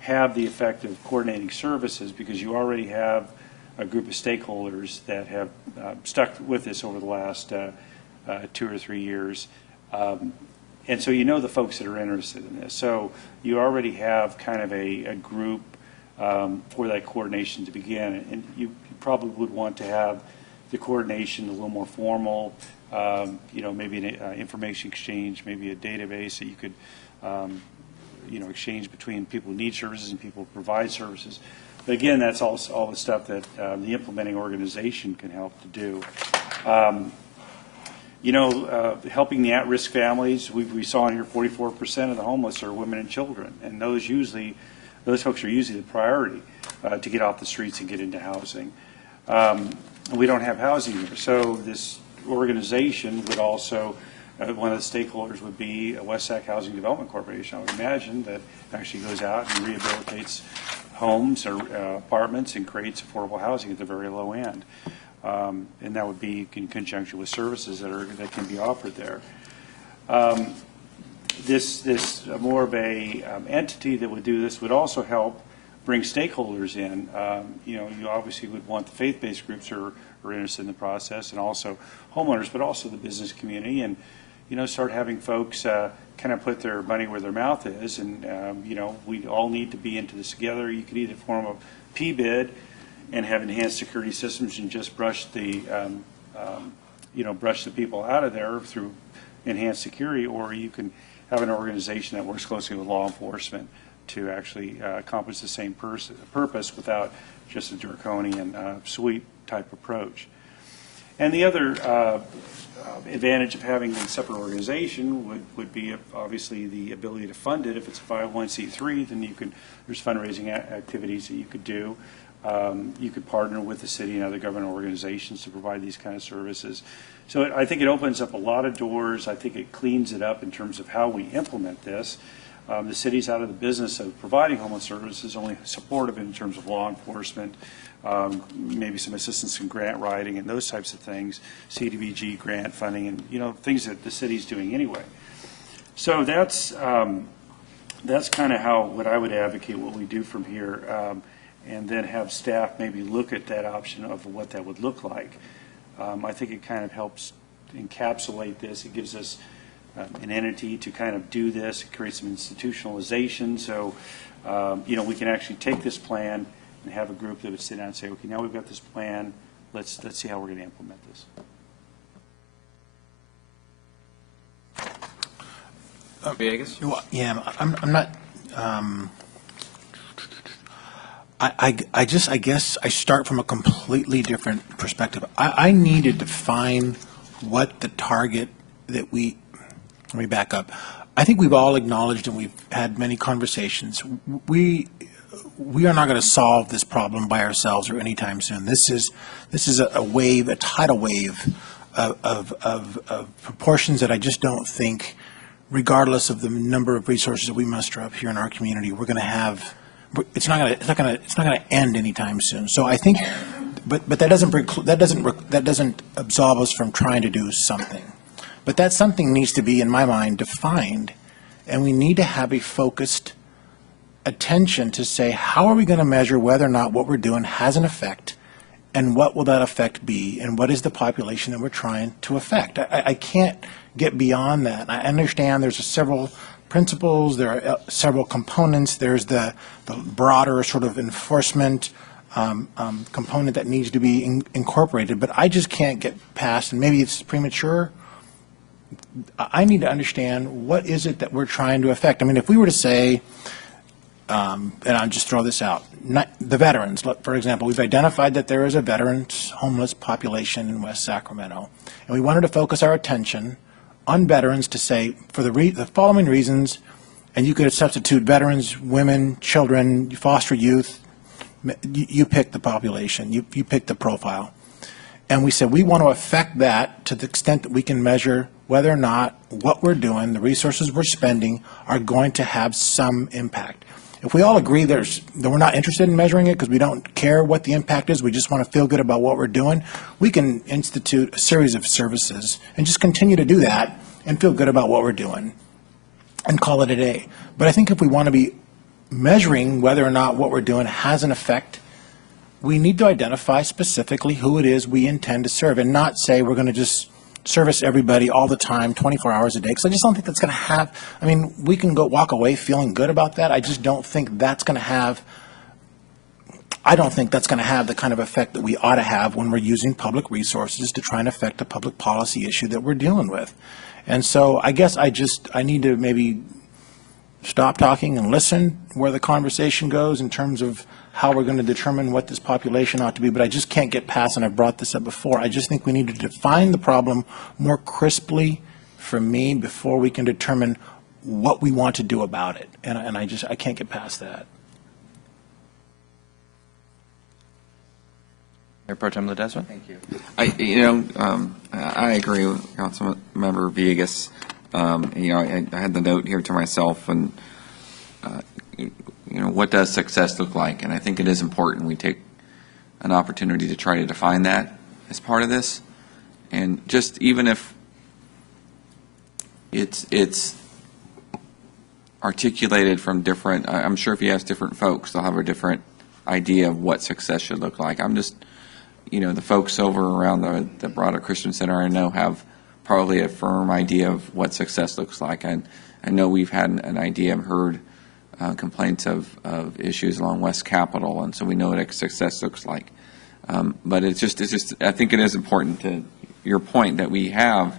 have the effect of coordinating services, because you already have a group of stakeholders that have stuck with this over the last 2 or 3 years. And so the folks that are interested in this. So you already have kind of a group for that coordination to begin. And you probably would want to have the coordination a little more formal, maybe an information exchange, maybe a database that you could, exchange between people who need services and people who provide services. But again, that's all the stuff that the implementing organization can help to do. Helping the at-risk families, we saw in here 44% of the homeless are women and children, and those folks are usually the priority to get off the streets and get into housing. We don't have housing here, so this organization would also, one of the stakeholders would be a West Sac Housing Development Corporation, I would imagine, that actually goes out and rehabilitates homes or apartments and creates affordable housing at the very low end. And that would be in conjunction with services that can be offered there. This more of a entity that would do this would also help bring stakeholders in. You obviously would want the faith-based groups who are interested in the process, and also homeowners, but also the business community, and start having folks kind of put their money where their mouth is. And we all need to be into this together. You could either form a P-bid and have enhanced security systems and just brush the people out of there through enhanced security, or you can have an organization that works closely with law enforcement to actually accomplish the same purpose without just a draconian sweep type approach. And the other advantage of having a separate organization would be obviously the ability to fund it. If it's a 501c3, then there's fundraising activities that you could do. You could partner with the city and other government organizations to provide these kind of services. So I think it opens up a lot of doors. I think it cleans it up in terms of how we implement this. The city's out of the business of providing homeless services, only supportive in terms of law enforcement, maybe some assistance in grant writing and those types of things, CDBG grant funding, and things that the city's doing anyway. So that's kind of what I would advocate what we do from here, and then have staff maybe look at that option of what that would look like. I think it kind of helps encapsulate this. It gives us an entity to kind of do this. It creates some institutionalization. So, we can actually take this plan and have a group that would sit down and say, okay, now we've got this plan. Let's see how we're going to implement this. Villegas? Well, yeah, I'm not. I guess I start from a completely different perspective. I need to define what the target that we. Let me back up. I think we've all acknowledged, and we've had many conversations. We are not going to solve this problem by ourselves or anytime soon. This is a wave, a tidal wave of proportions that I just don't think, regardless of the number of resources that we muster up here in our community, we're going to have. It's not going to end anytime soon. So I think, but that doesn't absolve us from trying to do something. But that something needs to be, in my mind, defined, and we need to have a focused attention to say, how are we going to measure whether or not what we're doing has an effect, and what will that effect be, and what is the population that we're trying to affect? I can't get beyond that. I understand there's several principles, there are several components. There's the broader sort of enforcement component that needs to be incorporated, but I just can't get past, and maybe it's premature, I need to understand what is it that we're trying to affect. I mean, if we were to say, and I'll just throw this out, the veterans, for example, we've identified that there is a veterans homeless population in West Sacramento, and we wanted to focus our attention on veterans to say, for the following reasons, and you could substitute veterans, women, children, foster youth, you pick the population, you pick the profile. And we said we want to affect that to the extent that we can measure whether or not what we're doing, the resources we're spending, are going to have some impact. If we all agree that we're not interested in measuring it because we don't care what the impact is, we just want to feel good about what we're doing, we can institute a series of services and just continue to do that and feel good about what we're doing and call it a day. But I think if we want to be measuring whether or not what we're doing has an effect, we need to identify specifically who it is we intend to serve and not say we're going to just service everybody all the time, 24 hours a day, because I just don't think that's going to have, I mean, we can go walk away feeling good about that. I just don't think that's going to have, I don't think that's going to have the kind of effect that we ought to have when we're using public resources to try and affect a public policy issue that we're dealing with. And so I guess I need to maybe stop talking and listen where the conversation goes in terms of how we're going to determine what this population ought to be, but I just can't get past, and I've brought this up before, I just think we need to define the problem more crisply for me before we can determine what we want to do about it, and I can't get past that. Mayor Pro Tem Ledesma? Thank you. I agree with Councilmember Villegas. I had the note here to myself, and what does success look like? And I think it is important we take an opportunity to try to define that as part of this. And just even if it's articulated from different, I'm sure if you ask different folks, they'll have a different idea of what success should look like. I'm just, the folks over around the broader Christian Center I know have probably a firm idea of what success looks like. And I know we've had an idea, I've heard complaints of issues along West Capitol, and so we know what success looks like. But it's just I think it is important to your point that we have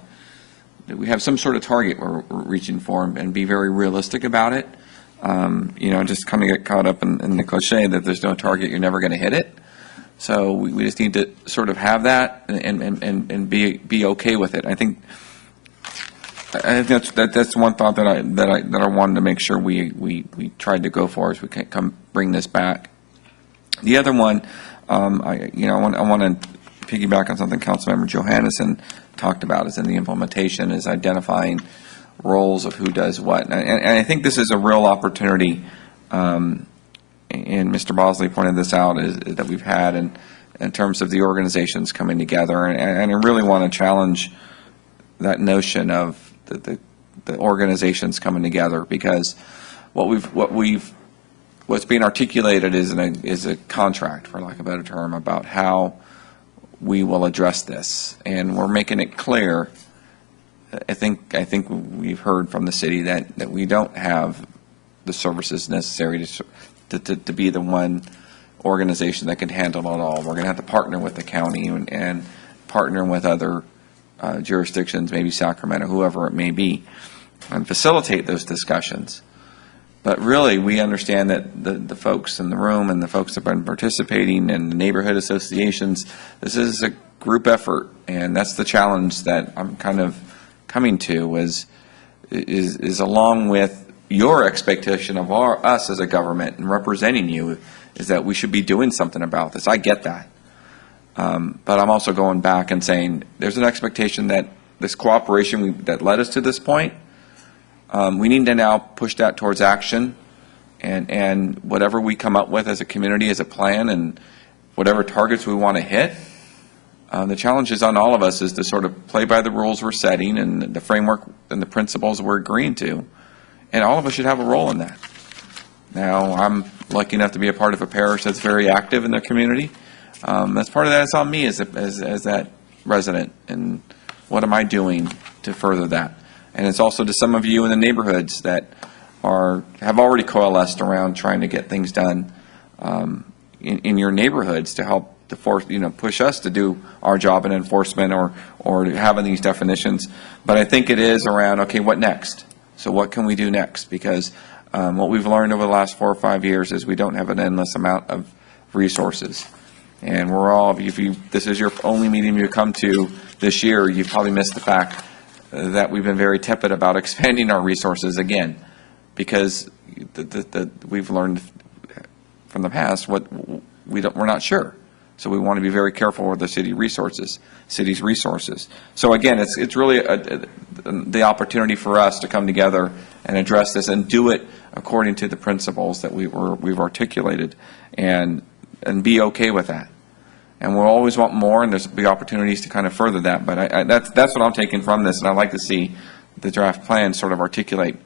some sort of target we're reaching for and be very realistic about it. Just kind of get caught up in the cliche that there's no target, you're never going to hit it. So we just need to sort of have that and be okay with it. I think that's one thought that I wanted to make sure we tried to go for as we can bring this back. The other one, I want to piggyback on something Councilmember Johannesson talked about, is in the implementation, is identifying roles of who does what. And I think this is a real opportunity, and Mr. Bosley pointed this out, is that we've had in terms of the organizations coming together. And I really want to challenge that notion of the organizations coming together, because what's being articulated is a contract, for lack of a better term, about how we will address this, and we're making it clear. I think we've heard from the city that we don't have the services necessary to be the one organization that can handle it all. We're going to have to partner with the county and partner with other jurisdictions, maybe Sacramento, whoever it may be, and facilitate those discussions. But really, we understand that the folks in the room and the folks that have been participating in the neighborhood associations, this is a group effort, and that's the challenge that I'm kind of coming to, is along with your expectation of us as a government and representing you, is that we should be doing something about this. I get that. But I'm also going back and saying there's an expectation that this cooperation that led us to this point, we need to now push that towards action, and whatever we come up with as a community, as a plan, and whatever targets we want to hit, the challenge is on all of us, is to sort of play by the rules we're setting and the framework and the principles we're agreeing to, and all of us should have a role in that. Now, I'm lucky enough to be a part of a parish that's very active in their community. That's part of that. It's on me as that resident, and what am I doing to further that? And it's also to some of you in the neighborhoods that have already coalesced around trying to get things done in your neighborhoods to help to push us to do our job in enforcement or having these definitions. But I think it is around, okay, what next? So what can we do next? Because what we've learned over the last 4 or 5 years is we don't have an endless amount of resources. And if this is your only meeting you come to this year, you've probably missed the fact that we've been very tepid about expanding our resources again, because we've learned from the past we're not sure. So we want to be very careful with the city's resources. So again, it's really the opportunity for us to come together and address this and do it according to the principles that we've articulated, and be okay with that. And we'll always want more, and there's be opportunities to kind of further that. But that's what I'm taking from this, and I'd like to see the draft plan sort of articulate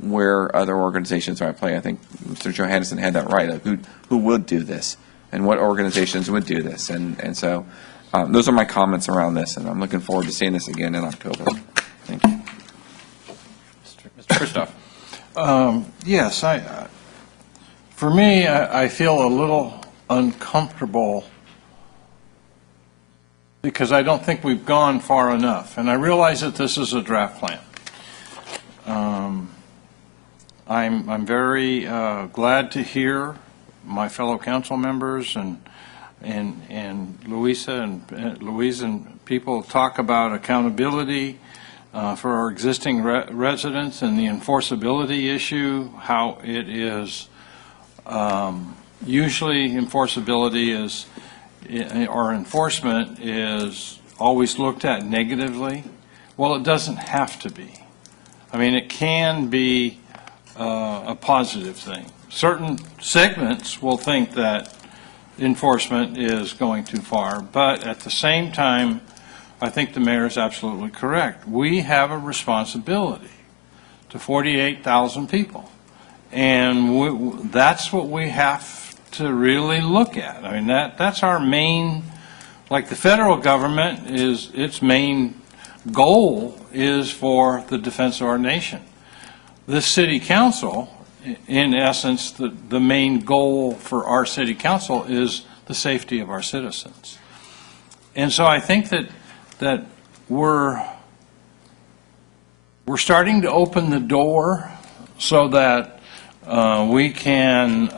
where other organizations might play. I think Mr. Johannesson had that right. Who would do this, and what organizations would do this, and so those are my comments around this, and I'm looking forward to seeing this again in October. Thank you. Mr. Christoph. Yes, for me, I feel a little uncomfortable because I don't think we've gone far enough. And I realize that this is a draft plan. I'm very glad to hear my fellow council members and Louise and people talk about accountability for our existing residents and the enforceability issue, how it is usually enforceability is, or enforcement is always looked at negatively. Well, it doesn't have to be. I mean, it can be a positive thing. Certain segments will think that enforcement is going too far, but at the same time, I think the mayor is absolutely correct. We have a responsibility to 48,000 people, and that's what we have to really look at. I mean, that's our main, like the federal government is, its main goal is for the defense of our nation. The city council, in essence, the main goal for our city council is the safety of our citizens. And so I think that we're starting to open the door so that we can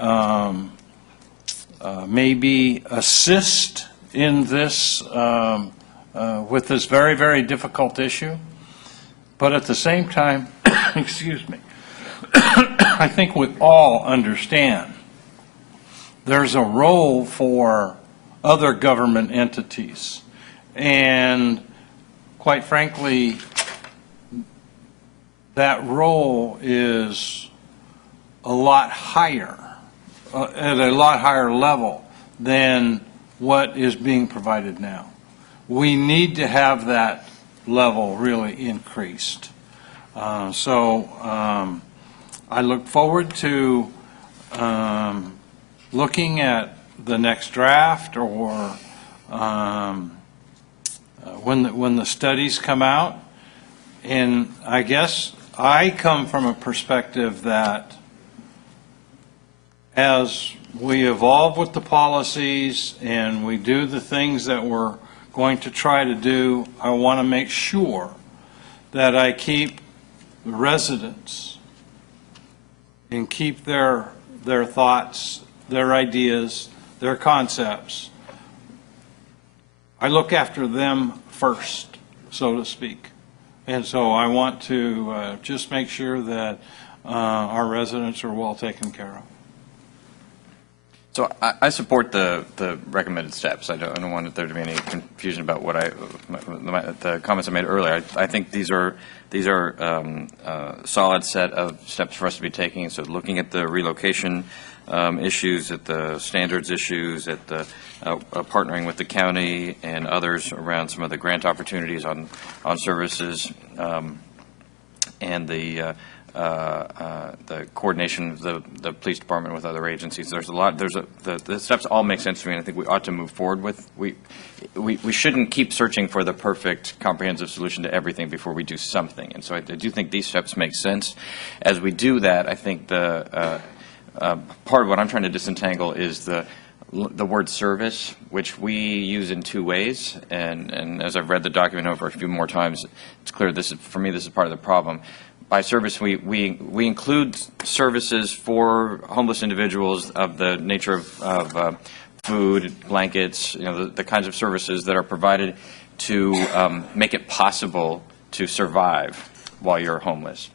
maybe assist in this, with this very, very difficult issue. But at the same time, excuse me, I think we all understand there's a role for other government entities. And quite frankly, that role is a lot higher, at a lot higher level than what is being provided now. We need to have that level really increased. I look forward to looking at the next draft or when the studies come out. And I guess I come from a perspective that as we evolve with the policies and we do the things that we're going to try to do, I want to make sure that I keep the residents and keep their thoughts, their ideas, their concepts. I look after them first, so to speak. And so I want to just make sure that our residents are well taken care of. So I support the recommended steps. I don't want there to be any confusion about what the comments I made earlier. I think these are solid set of steps for us to be taking. So looking at the relocation issues, at the standards issues, at the partnering with the county and others around some of the grant opportunities on services, and the coordination of the police department with other agencies. There's a lot. The steps all make sense to me, and I think we ought to move forward with. We shouldn't keep searching for the perfect comprehensive solution to everything before we do something. And so I do think these steps make sense. As we do that, I think the part of what I'm trying to disentangle is the word service, which we use in two ways. And as I've read the document over a few more times, it's clear for me this is part of the problem. By service, we include services for homeless individuals of the nature of food, blankets, the kinds of services that are provided to make it possible to survive while you're homeless.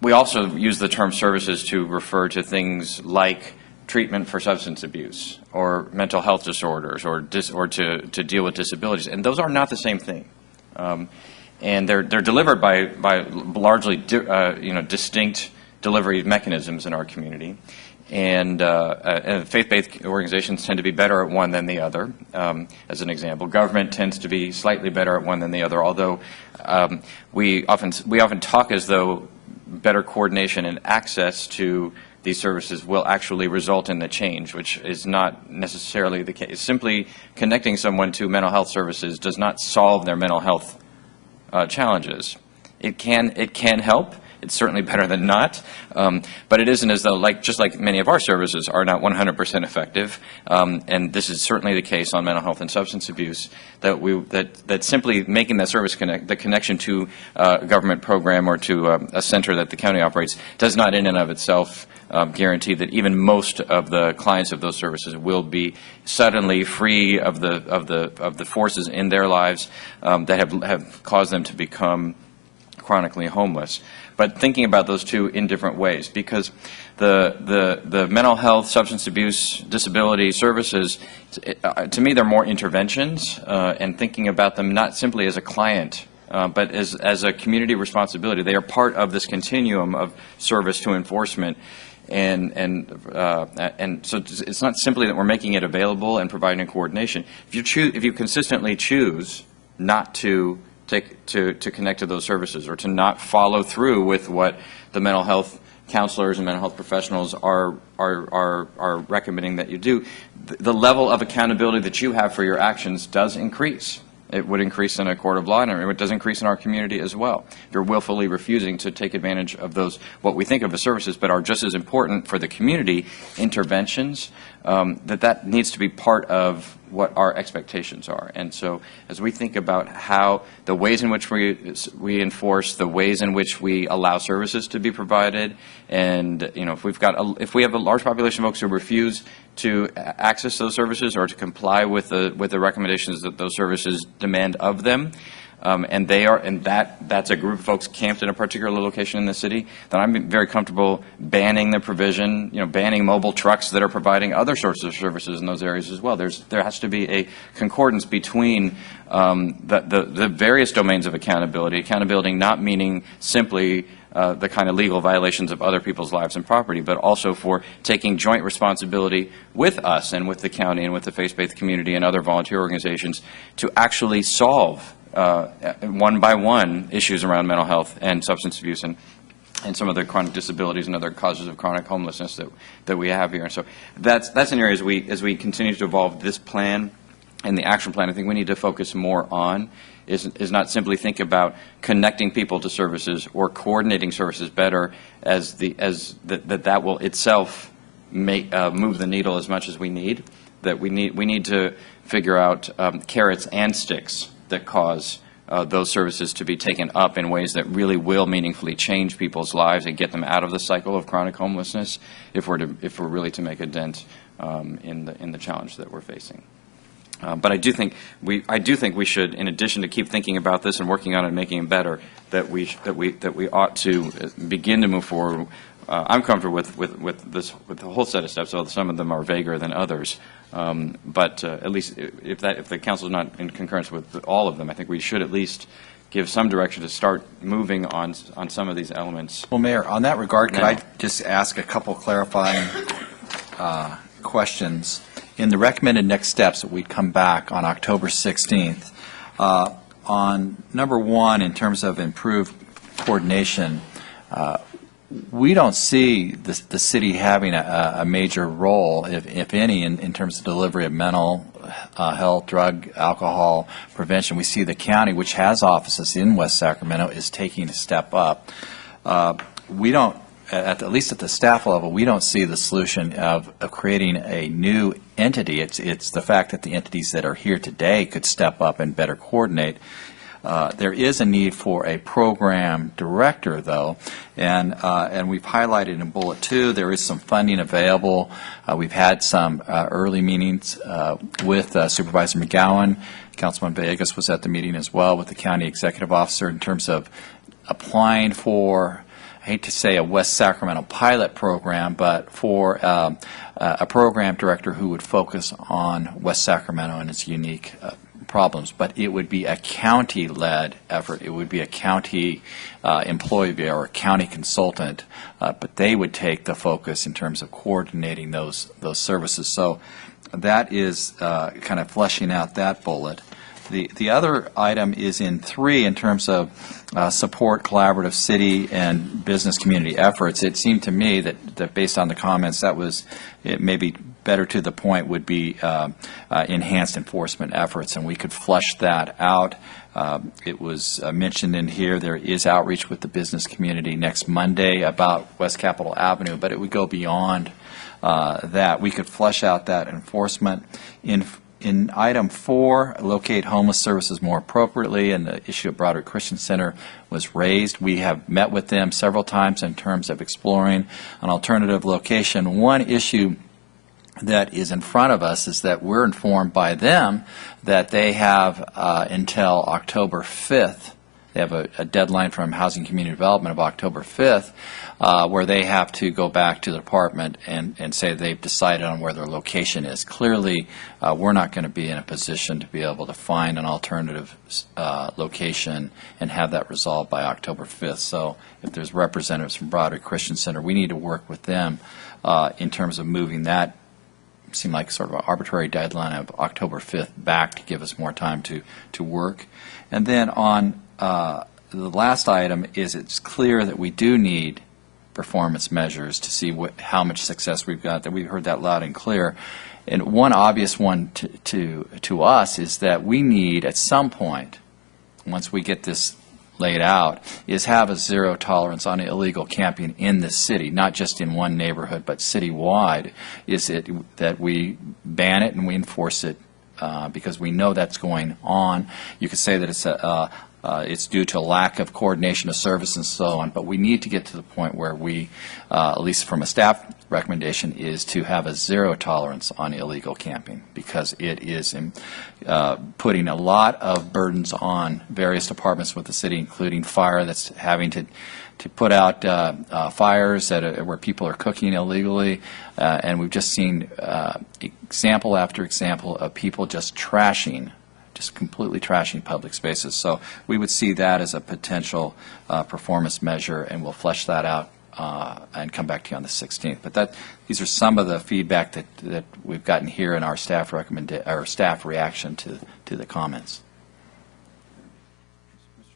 We also use the term services to refer to things like treatment for substance abuse or mental health disorders or to deal with disabilities, and those are not the same thing. And they're delivered by largely distinct delivery mechanisms in our community, and faith-based organizations tend to be better at one than the other. As an example, government tends to be slightly better at one than the other. Although we often talk as though better coordination and access to these services will actually result in the change, which is not necessarily the case. Simply connecting someone to mental health services does not solve their mental health challenges. It can help. It's certainly better than not, but it isn't as though, just like many of our services are not 100% effective, and this is certainly the case on mental health and substance abuse, that simply making that service the connection to a government program or to a center that the county operates does not in and of itself guarantee that even most of the clients of those services will be suddenly free of the forces in their lives that have caused them to become chronically homeless. But thinking about those two in different ways, because the mental health, substance abuse, disability services, to me, they're more interventions, and thinking about them not simply as a client, but as a community responsibility. They are part of this continuum of service to enforcement. And so it's not simply that we're making it available and providing a coordination. If you consistently choose not to connect to those services or to not follow through with what the mental health counselors and mental health professionals are recommending that you do, the level of accountability that you have for your actions does increase. It would increase in a court of law, and it does increase in our community as well. If you're willfully refusing to take advantage of those, what we think of as services, but are just as important for the community, interventions, that needs to be part of what our expectations are. And so as we think about how the ways in which we enforce, the ways in which we allow services to be provided, and if we have a large population of folks who refuse to access those services or to comply with the recommendations that those services demand of them, and that's a group of folks camped in a particular location in the city, then I'm very comfortable banning the provision, banning mobile trucks that are providing other sorts of services in those areas as well. There has to be a concordance between the various domains of accountability. Accountability not meaning simply the kind of legal violations of other people's lives and property, but also for taking joint responsibility with us and with the county and with the faith-based community and other volunteer organizations to actually solve one by one issues around mental health and substance abuse and some of the chronic disabilities and other causes of chronic homelessness that we have here. And so that's an area as we continue to evolve this plan and the action plan, I think we need to focus more on is not simply think about connecting people to services or coordinating services better that will itself move the needle as much as we need. That we need to figure out carrots and sticks that cause those services to be taken up in ways that really will meaningfully change people's lives and get them out of the cycle of chronic homelessness if we're really to make a dent in the challenge that we're facing. But I do think we should, in addition to keep thinking about this and working on it and making it better, that we ought to begin to move forward. I'm comfortable with the whole set of steps, although some of them are vaguer than others. But at least if the council is not in concurrence with all of them, I think we should at least give some direction to start moving on some of these elements. Well, Mayor, on that regard, could I just ask a couple clarifying questions? In the recommended next steps that we'd come back on October 16th, on number one, in terms of improved coordination, we don't see the city having a major role, if any, in terms of delivery of mental health, drug, alcohol prevention. We see the county, which has offices in West Sacramento, is taking a step up. We don't, at least at the staff level, we don't see the solution of creating a new entity. It's the fact that the entities that are here today could step up and better coordinate. There is a need for a program director, though, and we've highlighted in Bullet 2 there is some funding available. We've had some early meetings with Supervisor McGowan. Councilman Vegas was at the meeting as well with the county executive officer in terms of applying for, I hate to say a West Sacramento pilot program, but for a program director who would focus on West Sacramento and its unique problems. But it would be a county-led effort. It would be a county employee or a county consultant, but they would take the focus in terms of coordinating those services. So that is kind of fleshing out that bullet. The other item is in 3 in terms of support collaborative city and business community efforts. It seemed to me that based on the comments, that was maybe better to the point would be enhanced enforcement efforts, and we could flesh that out. It was mentioned in here there is outreach with the business community next Monday about West Capitol Avenue, but it would go beyond that. We could flesh out that enforcement. In item 4, locate homeless services more appropriately, and the issue of Broderick Christian Center was raised. We have met with them several times in terms of exploring an alternative location. One issue that is in front of us is that we're informed by them that they have until October 5th. They have a deadline from Housing Community Development of October 5th where they have to go back to the department and say they've decided on where their location is. Clearly, we're not going to be in a position to be able to find an alternative location and have that resolved by October 5th. So if there's representatives from Broderick Christian Center, we need to work with them in terms of moving that, seem like sort of an arbitrary deadline of October 5th back to give us more time to work. And then on the last item is it's clear that we do need performance measures to see how much success we've got, that we've heard that loud and clear. And one obvious one to us is that we need at some point, once we get this laid out, is have a zero tolerance on illegal camping in the city, not just in one neighborhood, but citywide. Is it that we ban it and we enforce it because we know that's going on. You could say that it's it's due to a lack of coordination of service and so on. But we need to get to the point where we, at least from a staff recommendation, is to have a zero tolerance on illegal camping, because it is putting a lot of burdens on various departments with the city, including fire, that's having to put out fires where people are cooking illegally, and we've just seen example after example of people just completely trashing public spaces. So we would see that as a potential performance measure, and we'll flesh that out and come back to you on the 16th. But these are some of the feedback that we've gotten here in our staff staff reaction to the comments.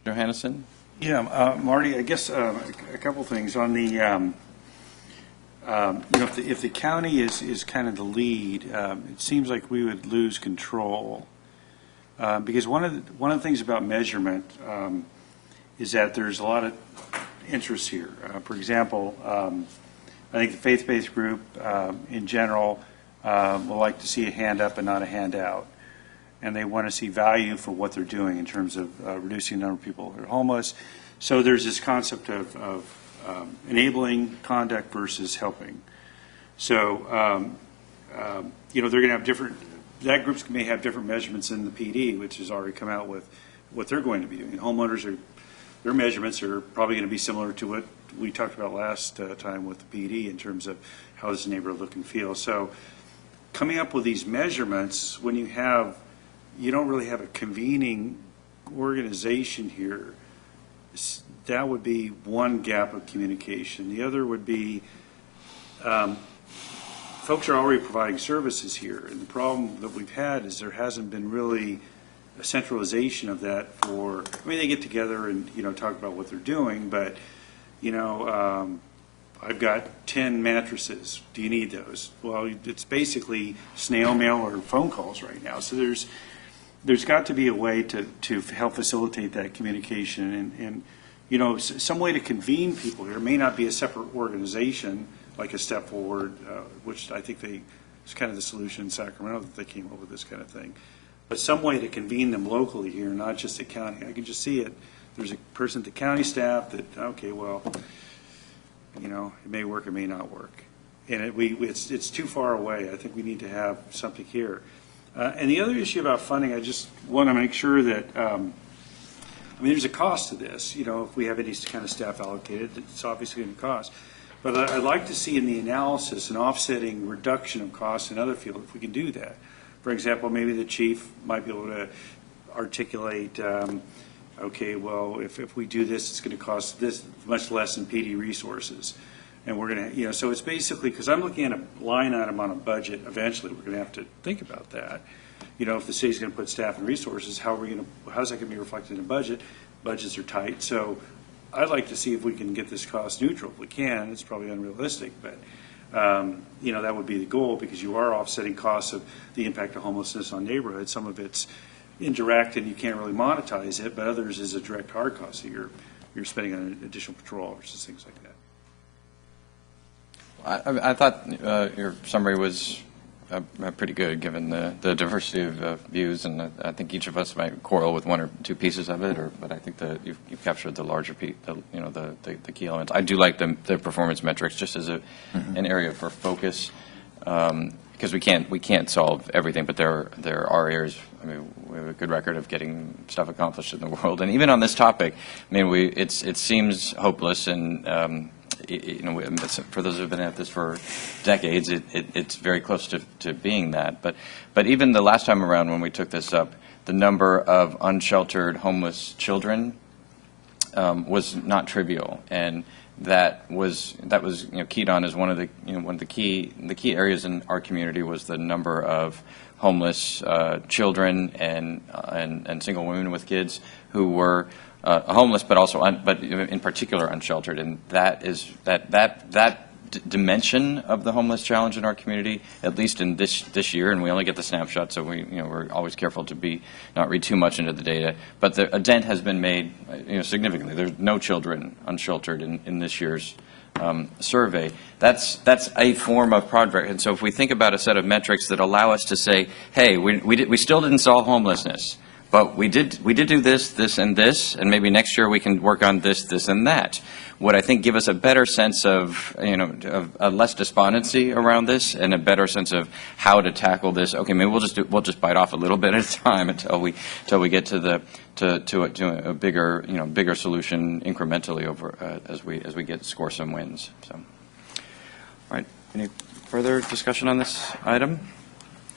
Mr. Johannesson? Yeah, Marty, I guess a couple things on the, if the county is kind of the lead, it seems like we would lose control. Because one of the things about measurement is that there's a lot of interest here. For example, I think the faith-based group in general will like to see a hand up and not a hand out. And they want to see value for what they're doing in terms of reducing the number of people who are homeless. So there's this concept of enabling conduct versus helping. So, they're going to have different, that groups may have different measurements in the PD, which has already come out with what they're going to be doing. And homeowners, their measurements are probably going to be similar to what we talked about last time with the PD in terms of how does the neighborhood look and feel. So coming up with these measurements, when you don't really have a convening organization here, that would be one gap of communication. The other would be folks are already providing services here, and the problem that we've had is there hasn't been really a centralization of that they get together and, talk about what they're doing, but, I've got 10 mattresses. Do you need those? Well, it's basically snail mail or phone calls right now. So there's got to be a way to help facilitate that communication and some way to convene people here. It may not be a separate organization like a Step Forward, which I think it's kind of the solution in Sacramento that they came up with this kind of thing. But some way to convene them locally here, not just at county. I can just see it. There's a person at the county staff that, okay, well, it may work, it may not work. And it's too far away. I think we need to have something here. And the other issue about funding, I just want to make sure that, there's a cost to this. If we have any kind of staff allocated, it's obviously going to cost. But I'd like to see in the analysis an offsetting reduction of costs in other fields if we can do that. For example, maybe the chief might be able to articulate, okay, well, if we do this, it's going to cost this much less in PD resources. And we're going to, so it's basically, because I'm looking at a line item on a budget, eventually we're going to have to think about that. If the city's going to put staff and resources, how's that going to be reflected in the budget? Budgets are tight. So I'd like to see if we can get this cost neutral. If we can, it's probably unrealistic, but that would be the goal, because you are offsetting costs of the impact of homelessness on neighborhoods. Some of it's indirect and you can't really monetize it, but others is a direct hard cost that you're spending on additional patrol officers, things like that. I thought your summary was pretty good, given the diversity of views, and I think each of us might quarrel with one or two pieces of it, but I think that you've captured the larger piece, the key elements. I do like the performance metrics just as an area for focus, because we can't solve everything, but there are areas. We have a good record of getting stuff accomplished in the world, and even on this topic, it seems hopeless and. For those who have been at this for decades, it's very close to being that. But even the last time around when we took this up, the number of unsheltered homeless children was not trivial, and that was keyed on as one of the key areas in our community was the number of homeless children and single women with kids who were homeless, but also, but in particular unsheltered, and that dimension of the homeless challenge in our community, at least in this year, and we only get the snapshot, so we're always careful to not read too much into the data. But a dent has been made, significantly. There's no children unsheltered in this year's survey. That's a form of progress, and so if we think about a set of metrics that allow us to say, hey, we still didn't solve homelessness, but we did do this, this, and this, and maybe next year we can work on this, this, and that, would I think give us a better sense of, of less despondency around this and a better sense of how to tackle this. Okay, maybe we'll just bite off a little bit at a time until we get to a bigger, bigger solution incrementally over as we score some wins. So, all right, any further discussion on this item?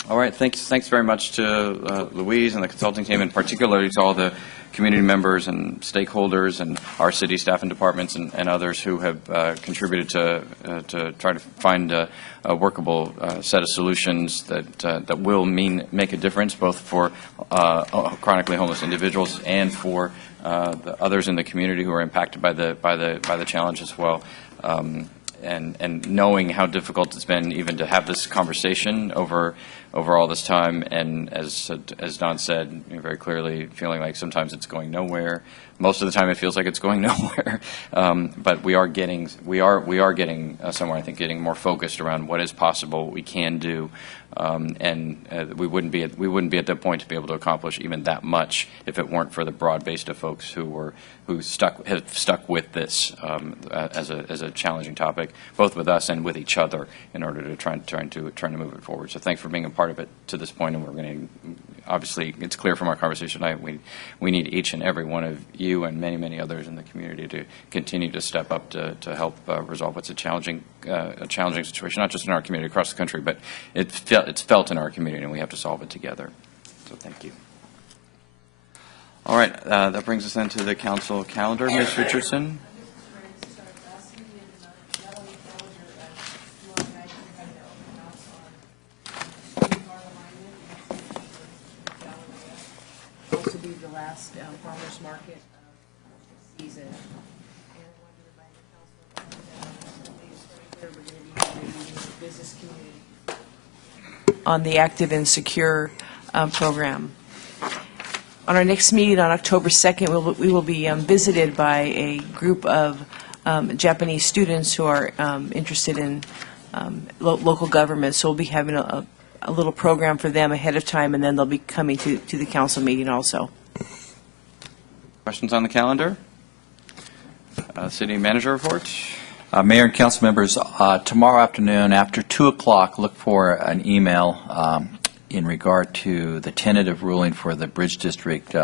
All right, thanks very much to Louise and the consulting team, and particularly to all the community members and stakeholders and our city staff and departments and others who have contributed to try to find a workable set of solutions that will make a difference both for chronically homeless individuals and for the others in the community who are impacted by the challenge as well. And knowing how difficult it's been even to have this conversation over all this time, and as Don said very clearly, feeling like sometimes it's going nowhere. Most of the time, it feels like it's going nowhere. But we are getting somewhere. I think getting more focused around what is possible, what we can do, and we wouldn't be at that point to be able to accomplish even that much if it weren't for the broad base of folks who have stuck with this as a challenging topic, both with us and with each other, in order to trying to move it forward. So thanks for being a part of it to this point, and we're going to. Obviously, it's clear from our conversation tonight we need each and every one of you and many others in the community to continue to step up to help resolve what's a challenging situation, not just in our community, across the country, but it's felt in our community, and we have to solve it together. So thank you. All right, that brings us then to the council calendar. Ms. Richardson. To be the last farmers market season. And I want to remind the council that we're going to be having a meeting with the business community on the Active and Secure program. On our next meeting on October 2nd, we will be visited by a group of Japanese students who are interested in local government. So we'll be having a little program for them ahead of time, and then they'll be coming to the council meeting also. Questions on the calendar? City manager report. Mayor and council members, tomorrow afternoon after 2 o'clock, look for an email in regard to the tentative ruling for the Bridge District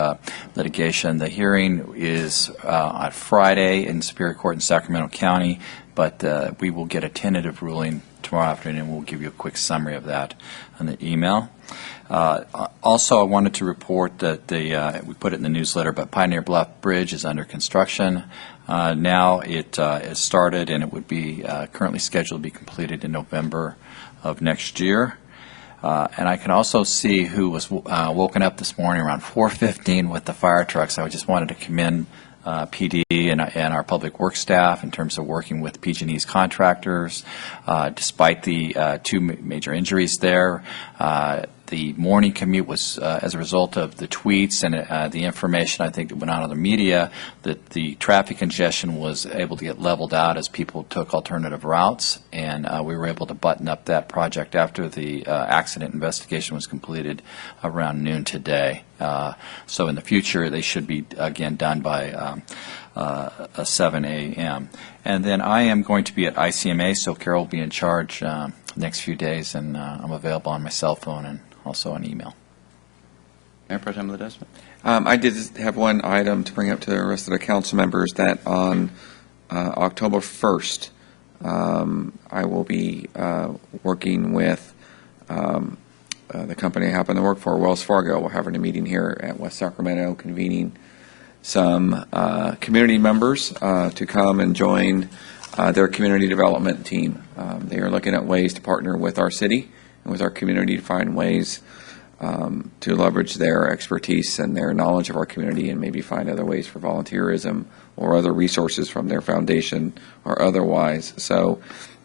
litigation. The hearing is on Friday in Superior Court in Sacramento County, but we will get a tentative ruling tomorrow afternoon, and we'll give you a quick summary of that on the email. Also, I wanted to report that we put it in the newsletter, but Pioneer Bluff Bridge is under construction. Now it is started, and it would be currently scheduled to be completed in November of next year. And I can also see who was woken up this morning around 4:15 with the fire trucks. I just wanted to commend PD and our public works staff in terms of working with PG&E's contractors. Despite the two major injuries there, the morning commute was as a result of the tweets and the information I think that went out on the media, that the traffic congestion was able to get leveled out as people took alternative routes, and we were able to button up that project after the accident investigation was completed around noon today. So in the future, they should be again done by 7 a.m. And then I am going to be at ICMA, so Carol will be in charge next few days, and I'm available on my cell phone and also on email. Mayor Pro Tem Ledesma. I did have one item to bring up to the rest of the council members, that on October 1st, I will be working with the company I happen to work for, Wells Fargo. We're having a meeting here at West Sacramento, convening some community members to come and join their community development team. They are looking at ways to partner with our city and with our community to find ways to leverage their expertise and their knowledge of our community, and maybe find other ways for volunteerism or other resources from their foundation or otherwise. So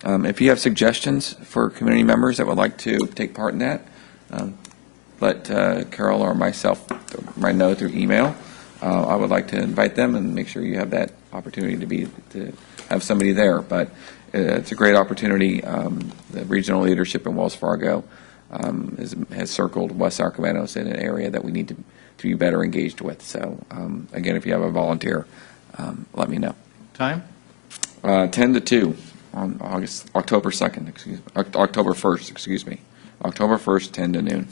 if you have suggestions for community members that would like to take part in that, let Carol or myself know through email. I would like to invite them and make sure you have that opportunity to have somebody there. But it's a great opportunity. The regional leadership in Wells Fargo has circled West Sacramento as an area that we need be better engaged with. So again, if you have a volunteer, let me know. Time? 10 to 2 on October 2nd, October 1st, excuse me. October 1st, 10 to noon.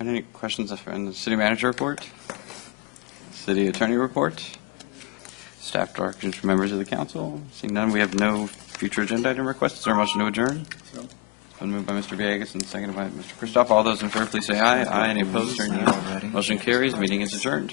Any questions on the city manager report? City attorney report? Staff directions from members of the council? Seeing none, we have no future agenda item requests. Is there a motion to adjourn? It's been moved by Mr. Villegas and seconded by Mr. Christoph. All those in favor, please say aye. Aye. Any opposed or nay? Motion carries. Meeting is adjourned.